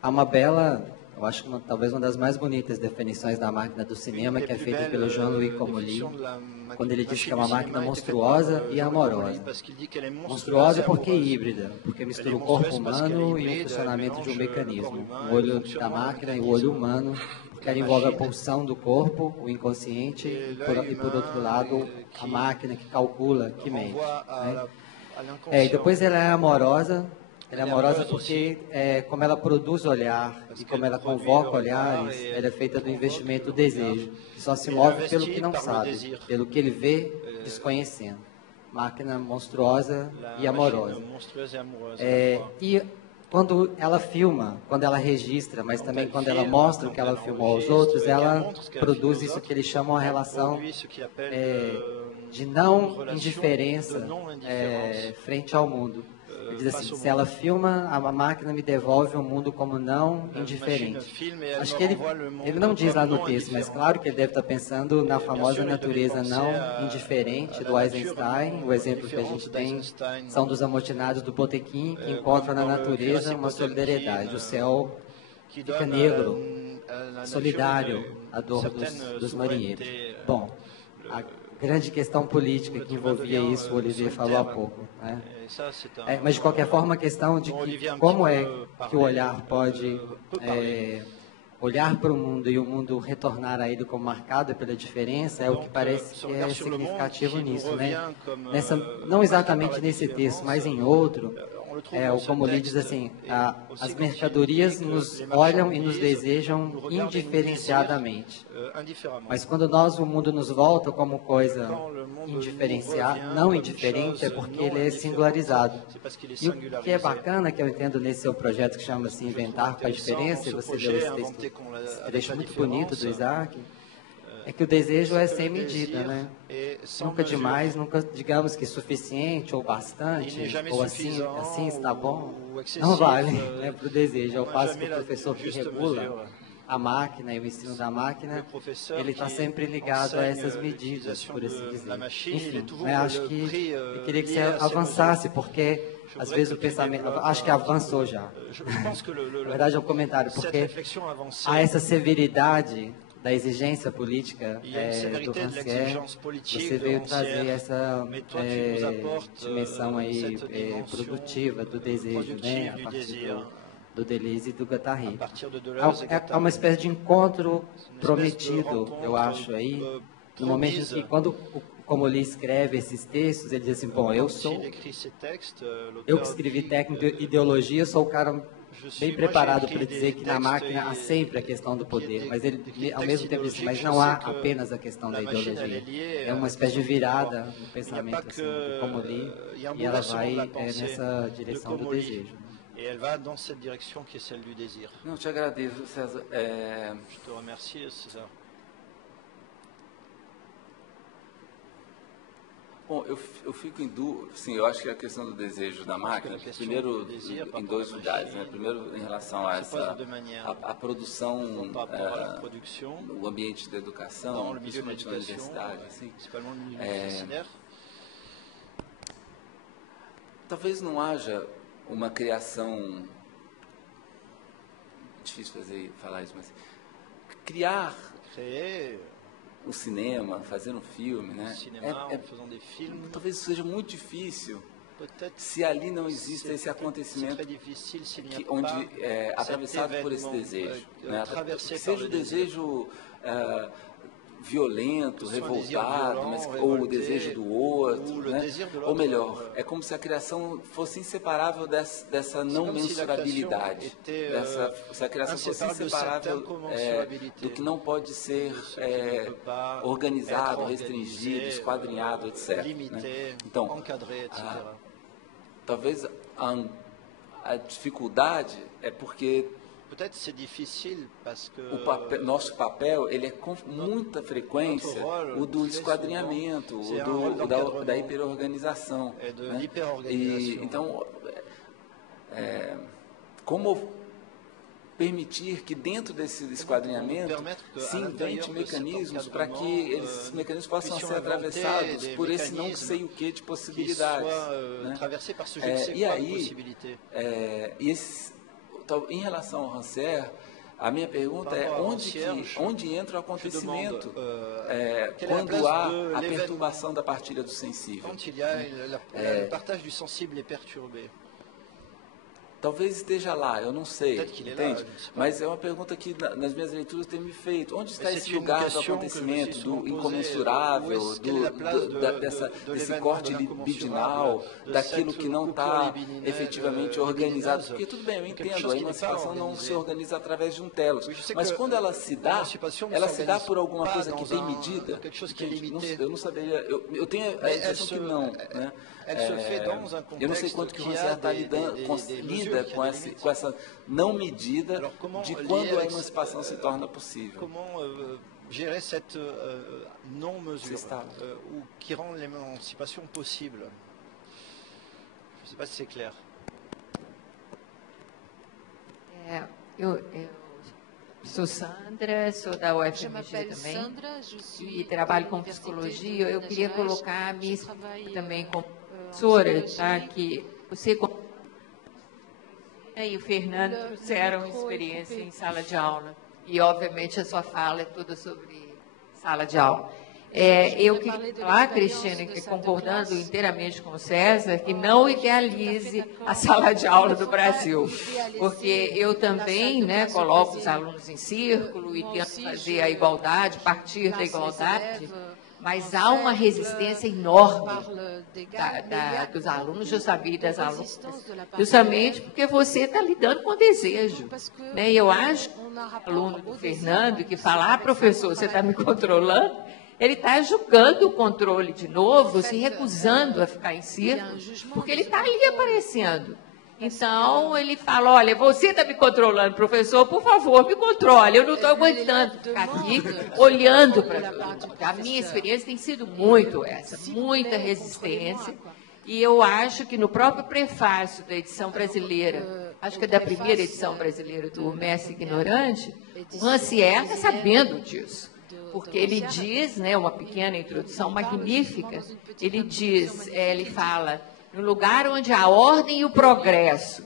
há uma bela... Eu acho que talvez uma das mais bonitas definições da máquina do cinema, que é feita pelo Jean-Louis Comolli, quando ele diz que é uma máquina monstruosa e amorosa. Monstruosa porque híbrida, porque mistura o corpo humano e o funcionamento de um mecanismo. O olho da máquina e o olho humano, porque ela envolve a pulsão do corpo, o inconsciente, e por outro lado, a máquina que calcula, que mente. Né? E depois ela é amorosa. Ela é amorosa porque, como ela produz olhar e como ela convoca olhares, ela é feita do investimento do desejo, que só se move pelo que não sabe, pelo que ele vê desconhecendo. Máquina monstruosa e amorosa. E quando ela filma, quando ela registra, mas também quando ela mostra o que ela filmou aos outros, ela produz isso que eles chamam a relação de não indiferença frente ao mundo. Ele diz assim, se ela filma, a máquina me devolve um mundo como não indiferente. Acho que ele não diz lá no texto, mas claro que ele deve estar pensando na famosa natureza não indiferente do Eisenstein. O exemplo que a gente tem são dos amotinados do Botequim, que encontram na natureza uma solidariedade. O céu fica negro, solidário à dor dos marinheiros. Bom, a grande questão política que envolvia isso, o Olivier falou há pouco. Né? Mas, de qualquer forma, a questão de que, como é que o olhar pode olhar para o mundo e o mundo retornar a ele como marcado pela diferença, é o que parece que é significativo nisso. Né? Não exatamente nesse texto, mas em outro, o Comolli diz assim, as mercadorias nos olham e nos desejam indiferenciadamente. Mas quando o mundo nos volta como coisa não indiferente, é porque ele é singularizado. E o que é bacana, que eu entendo nesse seu projeto que chama-se Inventar com a Diferença, e você deu esse trecho muito bonito do Isaac, é que o desejo é sem medida, né? Nunca demais, nunca digamos que suficiente ou bastante, ou assim está bom. Não vale para o desejo. Eu faço que o professor que regula a máquina e o ensino da máquina, ele está sempre ligado a essas medidas, por assim dizer. Enfim, acho que eu queria que você avançasse, porque às vezes o pensamento... Acho que avançou já. Na verdade é um comentário, porque há essa severidade da exigência política do Rancière, você veio trazer essa dimensão aí produtiva do desejo, né, a partir do Deleuze e do Guattari. É uma espécie de encontro prometido, eu acho, aí, no momento em que, quando como ele escreve esses textos, ele diz assim, bom, eu que escrevi técnica e ideologia, sou o cara bem preparado para dizer que na máquina há sempre a questão do poder, mas ele ao mesmo tempo diz, mas não há apenas a questão da ideologia. É uma espécie de virada no pensamento assim, do Comolli, e ela vai nessa direção do desejo. Et elle va dans cette direction qui est celle du désir. Não, te agradeço, César. Je te remercie, César. Bom, eu fico em dúvida, sim, eu acho que a questão do desejo da máquina, primeiro em dois lugares, né? Primeiro em relação a a produção, o ambiente da educação, principalmente na universidade, assim, talvez não haja uma criação, difícil falar isso, mas criar o cinema, fazer um filme, né? Talvez isso seja muito difícil se ali não existe esse acontecimento onde é atravessado por esse desejo, né? Seja o desejo violento, revoltado, ou o desejo do outro, né? Ou melhor, é como se a criação fosse inseparável dessa não mensurabilidade, se a criação fosse inseparável do que não pode ser organizado, restringido, esquadrinhado, etc. Né? Então, talvez a dificuldade é porque nosso papel, ele é com muita frequência o do esquadrinhamento, da hiperorganização. Né? Então, como permitir que dentro desse esquadrinhamento se invente mecanismos para que esses mecanismos possam ser atravessados por esse não sei o que de possibilidades. Né? E aí, em relação ao Rancière, a minha pergunta é onde entra o acontecimento quando há a perturbação da partilha do sensível? Talvez esteja lá, eu não sei, entende? Mas é uma pergunta que nas minhas leituras tem me feito. Onde está esse lugar do acontecimento, do incomensurável, desse corte libidinal, daquilo que não está efetivamente organizado? Porque tudo bem, eu entendo, a emancipação não se organiza através de um telos. Mas quando ela se dá por alguma coisa que tem medida? Eu não saberia, eu tenho a impressão que não, né? Eu não sei quanto que o Rancière está lida com essa não medida de quando a emancipação se torna possível. Comment gérer cette non-mesure ou qui rend l'émancipation possible? Je ne sais pas si c'est clair. Eu sou Sandra, sou da UFMG também e trabalho com psicologia. Eu queria colocar a minha também como professora, tá? Que você e o Fernando trouxeram experiência em sala de aula. E, obviamente, a sua fala é toda sobre sala de aula. Eu queria falar, Cristina, que concordando inteiramente com o César, que não idealize a sala de aula do Brasil. Porque eu também, né, coloco os alunos em círculo e tento fazer a igualdade, partir da igualdade. Mas há uma resistência enorme dos alunos, justamente das alunas, justamente porque você está lidando com desejo. Né? E eu acho que o aluno do Fernando que fala, professor, você está me controlando, ele está julgando o controle de novo, se recusando a ficar em círculo, porque ele está ali aparecendo. Então, ele fala, olha, você está me controlando, professor, por favor, me controle. Eu não estou aguentando ficar aqui olhando para tudo. A minha experiência tem sido muito essa, muita resistência. E eu acho que no próprio prefácio da edição brasileira, acho que é da primeira edição brasileira do Mestre Ignorante, o Rancière está sabendo disso. Porque ele diz, né, uma pequena introdução magnífica, ele diz, ele fala... no lugar onde a ordem e o progresso,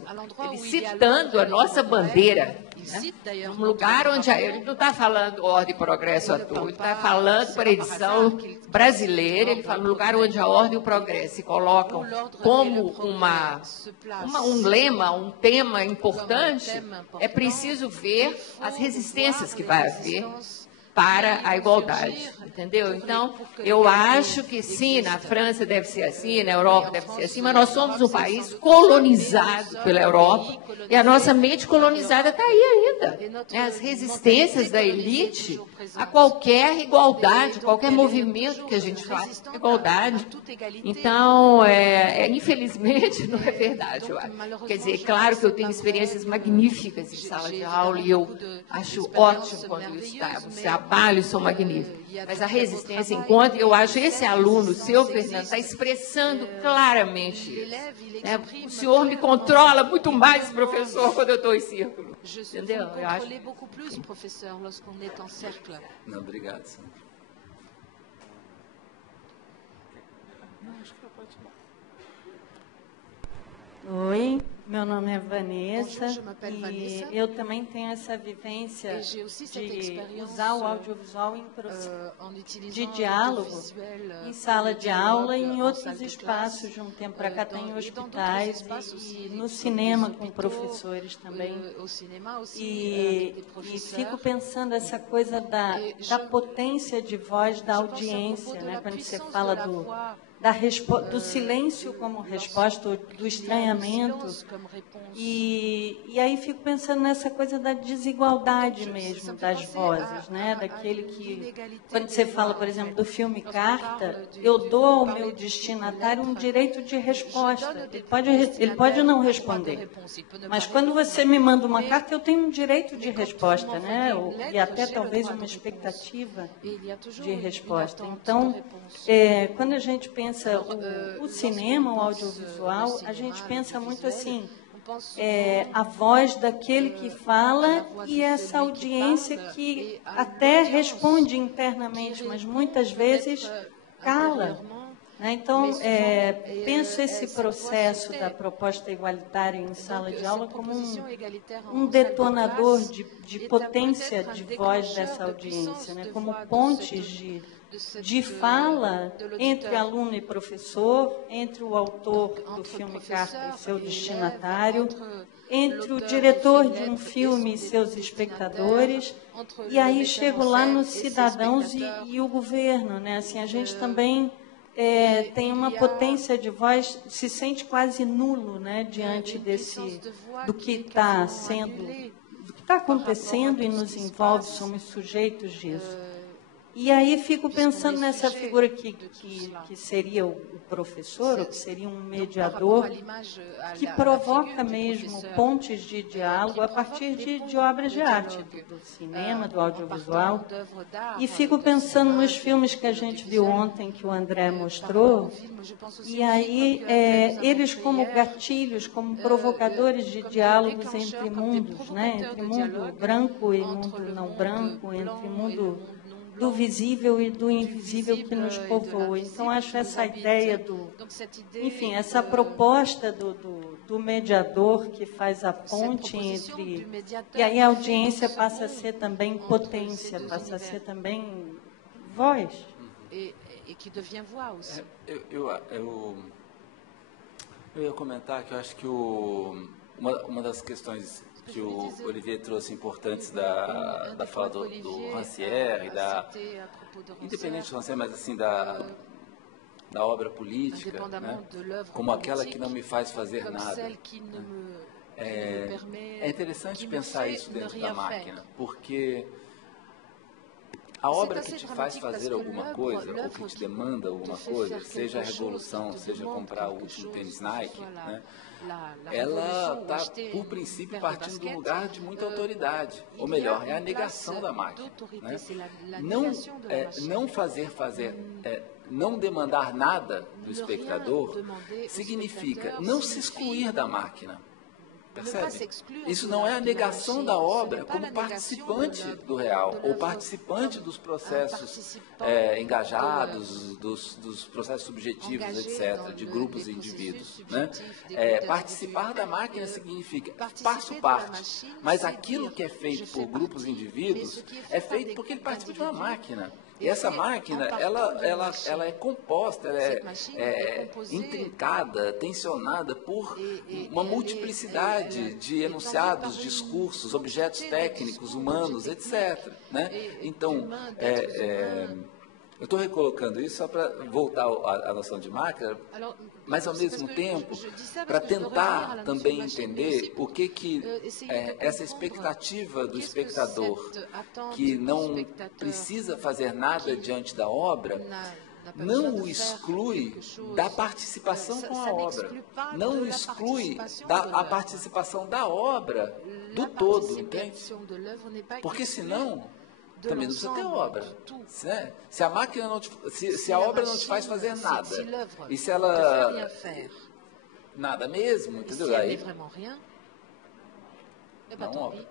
ele citando a nossa bandeira, né? Um lugar onde ele não está falando ordem e progresso à toa, ele está falando para a edição brasileira, ele fala no lugar onde a ordem e o progresso se colocam como um lema, um tema importante, é preciso ver as resistências que vai haver para a igualdade, entendeu? Então, eu acho que sim, na França deve ser assim, na Europa deve ser assim, mas nós somos um país colonizado pela Europa e a nossa mente colonizada está aí ainda. As resistências da elite a qualquer igualdade, qualquer movimento que a gente faça, igualdade. Então, infelizmente, não é verdade, eu acho. Quer dizer, claro que eu tenho experiências magníficas em sala de aula e eu acho ótimo quando isso está. Trabalhos são magníficos, mas a resistência encontra, eu acho esse aluno, o seu Fernando, está expressando claramente isso. Né? O senhor me controla muito mais, professor, quando eu estou em círculo. Entendeu? Eu acho. Não, obrigado, Sandra. Oi, meu nome é Vanessa e eu também tenho essa vivência de usar o audiovisual de diálogo em sala de aula e em outros espaços. De um tempo para cá tem hospitais e no cinema com professores também. E fico pensando essa coisa da potência de voz da audiência, né? Quando você fala do silêncio como resposta, do estranhamento. E aí fico pensando nessa coisa da desigualdade mesmo das vozes, né? Daquele que, quando você fala, por exemplo, do filme Carta, eu dou ao meu destinatário um direito de resposta. Ele pode não responder, mas quando você me manda uma carta, eu tenho um direito de resposta, né? E até talvez uma expectativa de resposta. Então, quando a gente pensa o cinema, o audiovisual, a gente pensa muito assim, a voz daquele que fala e essa audiência que até responde internamente, mas muitas vezes cala. Né? Então, penso esse processo da proposta igualitária em sala de aula como um detonador de potência de voz dessa audiência, né? Como pontes de fala entre aluno e professor, entre o autor do filme Carta e seu destinatário, entre o diretor de um filme e seus espectadores, e aí chego lá nos cidadãos e o governo, né? Assim, a gente também tem uma potência de voz, se sente quase nulo, né? Diante do que está acontecendo e nos envolve, somos sujeitos disso. E aí fico pensando nessa figura que seria o professor, ou que seria um mediador, que provoca mesmo pontes de diálogo a partir de obras de arte, do cinema, do audiovisual. E fico pensando nos filmes que a gente viu ontem, que o André mostrou, e aí eles como gatilhos, como provocadores de diálogos entre mundos, né? Entre mundo branco e mundo não branco, entre mundo do visível e do invisível que nos povoa. Então, acho essa ideia enfim, essa proposta do mediador que faz a ponte entre... E aí a audiência passa a ser também potência, passa a ser também voz. E que devient voix. Eu ia comentar que eu acho que uma das questões que o Olivier trouxe importantes da fala do Rancière, independente do Rancière, mas assim, da obra política, né? Como aquela que não me faz fazer nada. É interessante pensar isso dentro da máquina, porque a obra que te faz fazer alguma coisa, ou que te demanda alguma coisa, seja a revolução, seja comprar o último tênis Nike, né? Ela está, por princípio, partindo de um lugar de muita autoridade. Ou melhor, é a negação da máquina. Né? Não demandar nada do espectador significa não se excluir da máquina. Percebe? Isso não é a negação da obra como participante do real, ou participante dos processos engajados, dos processos subjetivos, etc., de grupos e indivíduos. Né? Participar da máquina significa faço parte, mas aquilo que é feito por grupos e indivíduos é feito porque ele participa de uma máquina. E essa máquina, ela é composta, ela é intrincada, tensionada por uma multiplicidade de enunciados, discursos, objetos técnicos, humanos, etc. Né? Então, eu estou recolocando isso só para voltar à noção de máquina, mas ao mesmo tempo para tentar também entender o que essa expectativa do espectador, que não precisa fazer nada diante da obra, não o exclui da participação com a obra, não o exclui a participação da obra do todo, entende? Porque senão também não precisa ter obra. Né? Se a máquina não se a obra não te faz fazer nada, e se ela nada mesmo, entendeu? Aí não obra.